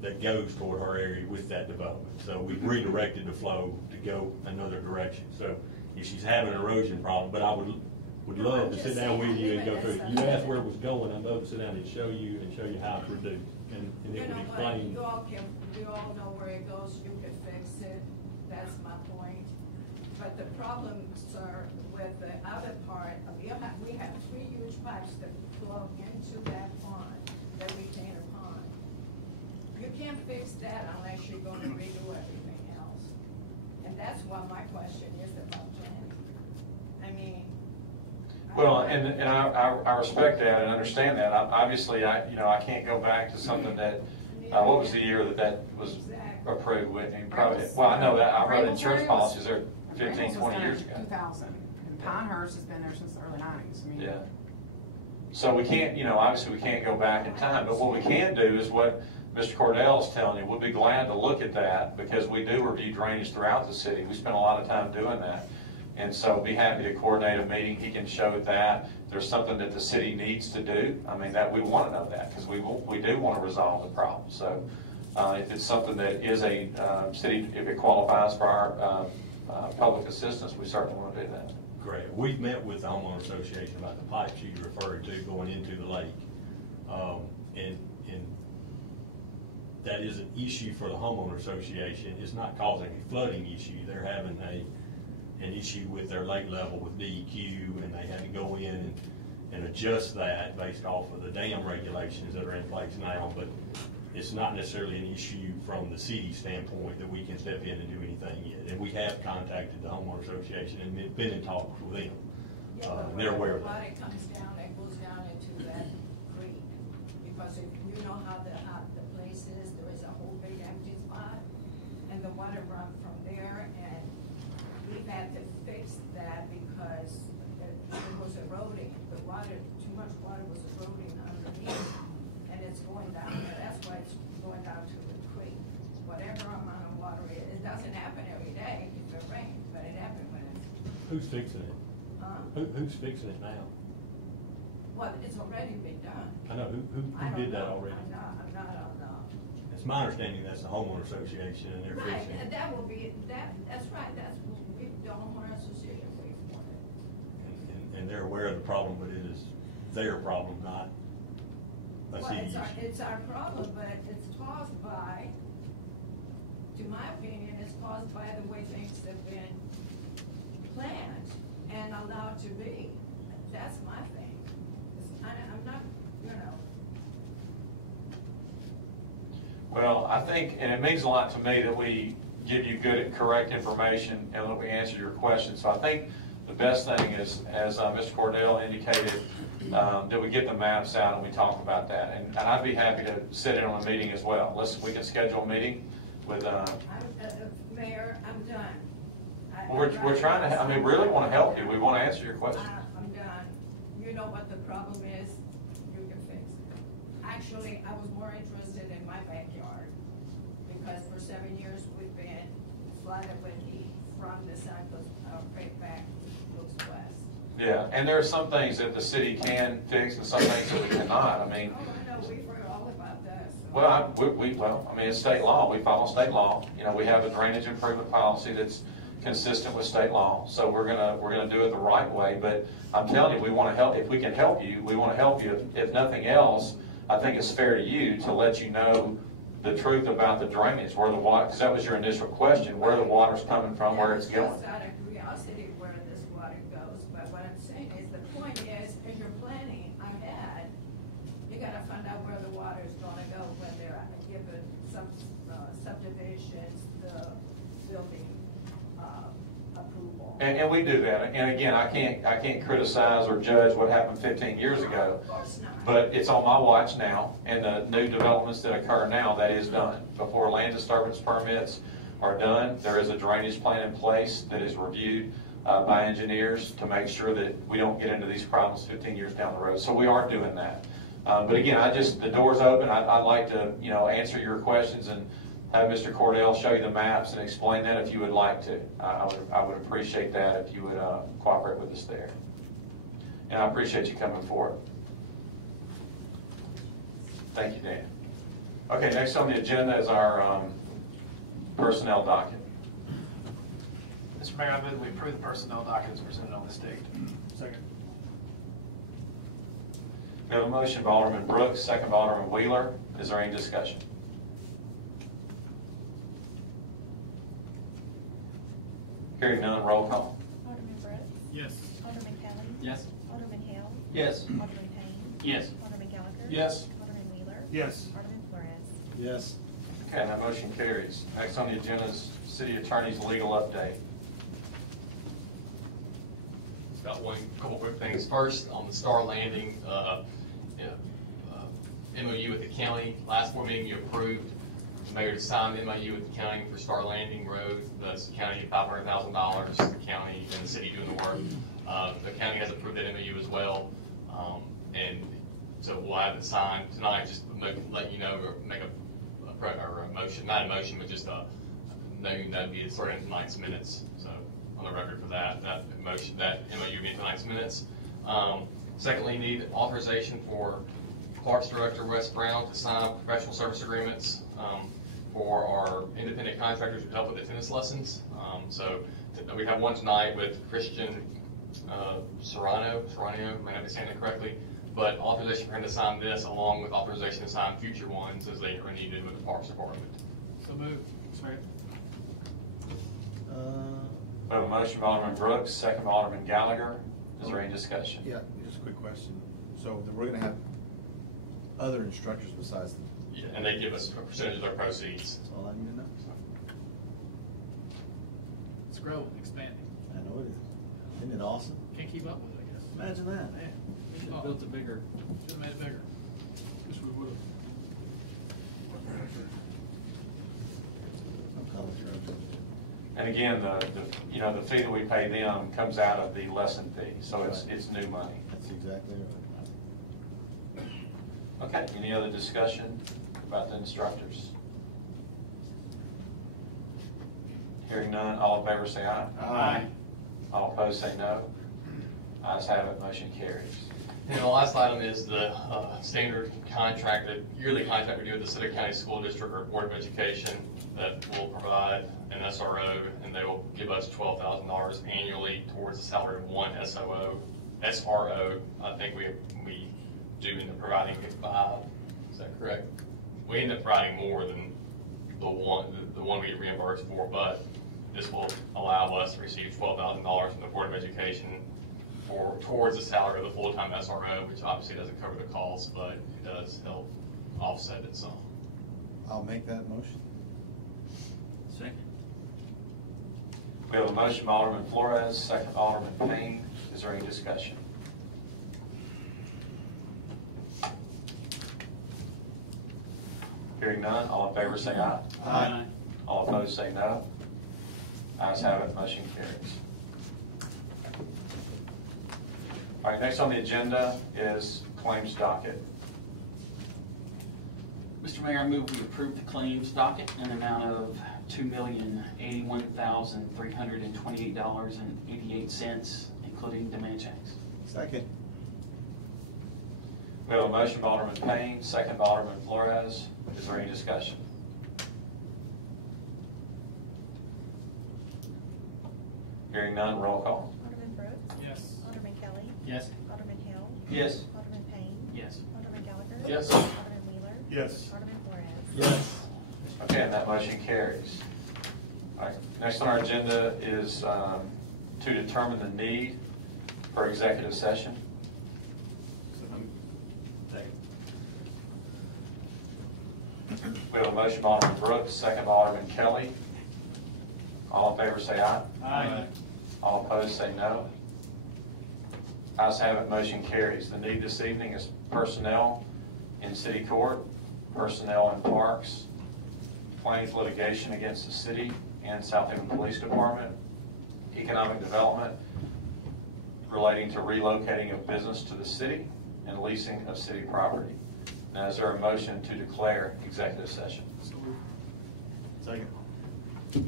that goes toward her area with that development. So we redirected the flow to go another direction. So if she's having an erosion problem, but I would love to sit down with you and go through it. You asked where it was going, I'd love to sit down and show you how it's reduced. And You it know would what, explain. we all know where it goes, you can fix it, that's my point. But the problems are with the other part, we have 3 huge pipes that flow into that pond, that retainer pond. You can't fix that unless you're gonna redo everything else. And that's what my question is about planning. I mean. Well, and I respect that and understand that. Obviously, I can't go back to something that, what was the year that was approved, Whitney? Probably, well, I know that, I wrote insurance policies there 15, 20 years ago. 2000. And Pinehurst has been there since the early 90s. I mean, Yeah. So we can't, obviously we can't go back in time, but what we can do is what Mr. Cordell's telling you. We'll be glad to look at that because we do review drainage throughout the city. We spend a lot of time doing that. And so be happy to coordinate a meeting. He can show that there's something that the city needs to do. I mean, that we want to know that because we do want to resolve the problem. So if it's something that is a city, if it qualifies for our public assistance, we certainly want to do that. Great. We've met with the homeowner association about the pipes you referred to going into the lake. And that is an issue for the homeowner association. It's not causing a flooding issue. They're having an issue with their lake level with DEQ, and they had to go in and adjust that based off of the dam regulations that are in place now. But it's not necessarily an issue from the city standpoint that we can step in and do anything yet. And we have contacted the homeowner association and been in talks with them. They're aware of that. Water comes down, it goes down into that creek, because if you know how the place is, there is a whole big empty spot, and the water runs from there, and we've had to fix that because it was eroding. The water, too much water was eroding underneath, and it's going down there. That's why it's going down to the creek. Whatever amount of water it doesn't happen every day if it rains, but it happens when it's. Who's fixing it? Who's fixing it now? Well, it's already been done. I know, who did that already? I'm not on. It's my understanding that's the homeowner association and they're Right, fixing it. that will be, that's right, the homeowner association pays for it. And they're aware of the problem, but it is their problem, not a Well, city it's issue. it's our problem, but it's caused by, to my opinion, it's caused by the way things have been planned and allowed to be. That's my thing. I'm not, Well, I think, and it means a lot to me that we give you good and correct information and that we answer your questions. So I think the best thing is, as Mr. Cordell indicated, that we get the maps out and we talk about that. And I'd be happy to sit in on a meeting as well. We can schedule a meeting with. Mayor, I'm done. We're trying to. Really want to help you. We want to answer your questions. I'm done. You know what the problem is? You can fix it. Actually, I was more interested in my backyard because for 7 years we've been flooded with heat from the sun goes right back goes west. Yeah, and there are some things that the city can fix and some things that we cannot. Oh, I know. We've heard all about that. So. Well, it's state law. We follow state law. We have a drainage improvement policy that's consistent with state law. So we're gonna do it the right way. But I'm telling you, we want to help. If we can help you, we want to help you. If nothing else, I think it's fair to you to let you know the truth about the drainage, where the water. Because that was your initial question: where the water's coming from, where it's going. Just out of curiosity, where this water goes. But what I'm saying is, the point is, as you're planning ahead, you got to find out where the water is going to go when they're given some subdivisions, the building approval. And we do that. And again, I can't criticize or judge what happened 15 years ago. Of course not. But it's on my watch now, and the new developments that occur now, that is done. Before land disturbance permits are done, there is a drainage plan in place that is reviewed by engineers to make sure that we don't get into these problems 15 years down the road. So we are doing that. But again, the door's open. I'd like to, answer your questions and have Mr. Cordell show you the maps and explain that if you would like to. I would appreciate that if you would cooperate with us there. And I appreciate you coming forward. Thank you, Dan. Okay, next on the agenda is our personnel docket. Mr. Mayor, I move we approve the personnel docket as presented on this date. Second. We have a motion by Alderman Brooks, second by Alderman Wheeler. Is there any discussion? Hearing none, roll call. Alderman Brooks? Yes. Alderman Kelly? Yes. Alderman Hale? Yes. Alderman Payne? Yes. Alderman Gallagher? Yes. Alderman Wheeler? Yes. Alderman Flores? Yes. Okay, that motion carries. Next on the agenda is City Attorney's legal update. Just got couple quick things. First, on the Star Landing, MOU with the county. Last board meeting, you approved the mayor to sign the MOU with the county for Star Landing Road. That's the county $500,000, the county and the city doing the work. The county has approved that MOU as well. And so we'll have it signed tonight, just let you know, or make a motion, not a motion, but just that'd be sort of in tonight's minutes. So on the record for that motion, that MOU be in tonight's minutes. Secondly, need authorization for Parks Director Wes Brown to sign professional service agreements for our independent contractors who help with the tennis lessons. So we have one tonight with Christian Serrano, might not be saying it correctly, but authorization for him to sign this along with authorization to sign future ones as they are needed with the Parks Department. So move. Second. We have a motion by Alderman Brooks, second by Alderman Gallagher. Is there any discussion? Yeah, just a quick question. So we're gonna have other instructors besides them? Yeah, and they give us a percentage of their proceeds. That's all I need to know. It's growing, expanding. I know it is. Isn't it awesome? Can't keep up with it, I guess. Imagine that. Man, Should have built it bigger. should have made it bigger. Wish we would've. I'm college graduate. And again, the fee that we pay them comes out of the lesson fee, so it's new money. That's exactly right. Okay, any other discussion about the instructors? Hearing none, all in favor say aye. Aye. All opposed say no. Ayes have it, motion carries. And the last item is the standard contract, the yearly contract we do with the City County School District or Board of Education that will provide an SRO, and they will give us $12,000 annually towards the salary of one SRO. I think we do end up providing 5. Is that correct? We end up providing more than the one we get reimbursed for, but this will allow us to receive $12,000 from the Board of Education towards the salary of the full-time SRO, which obviously doesn't cover the cost, but it does help offset it some. I'll make that motion. Second. We have a motion by Alderman Flores, second by Alderman Payne. Is there any discussion? Hearing none, all in favor say aye. Aye. All opposed say no. Ayes have it, motion carries. All right, next on the agenda is claims docket. Mr. Mayor, I move we approve the claims docket in an amount of $2,081,328.88, including demand checks. Second. We have a motion by Alderman Payne, second by Alderman Flores. Is there any discussion? Hearing none, roll call. Alderman Brooks? Yes. Alderman Kelly? Yes. Alderman Hale? Yes. Alderman Payne? Yes. Alderman Gallagher? Yes. Alderman Wheeler? Yes. Alderman Flores? Yes. Okay, and that motion carries. All right, next on our agenda is to determine the need for executive session. We have a motion by Alderman Brooks, second by Alderman Kelly. All in favor say aye. Aye. All opposed say no. Ayes have it, motion carries. The need this evening is personnel in city court, personnel in parks, claims litigation against the city and Southaven Police Department, economic development relating to relocating of business to the city, and leasing of city property. Now, is there a motion to declare executive session? Second. We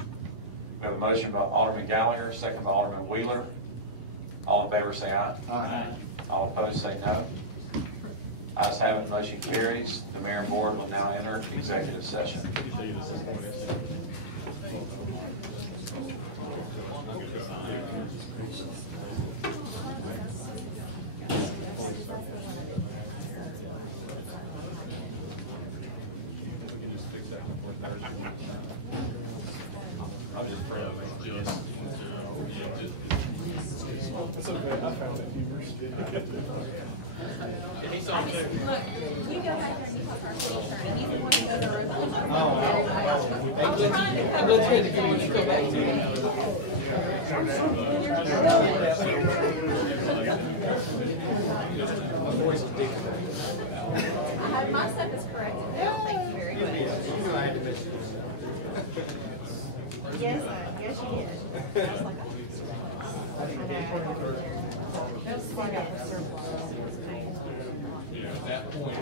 have a motion by Alderman Gallagher, second by Alderman Wheeler. All in favor say aye. Aye. All opposed say no. Ayes have it, motion carries. The mayor and board will now enter executive session. I'll just pray over it. That's okay, I found it humorous. He's on too. Look, you go back there and you talk to our city attorney. He's the one who does the resolution. I'm glad you had to give me what you come back to. My stuff is corrected now, thank you very much. Yes, yes you did. I was like, oh. I know. Those surplus. At that point,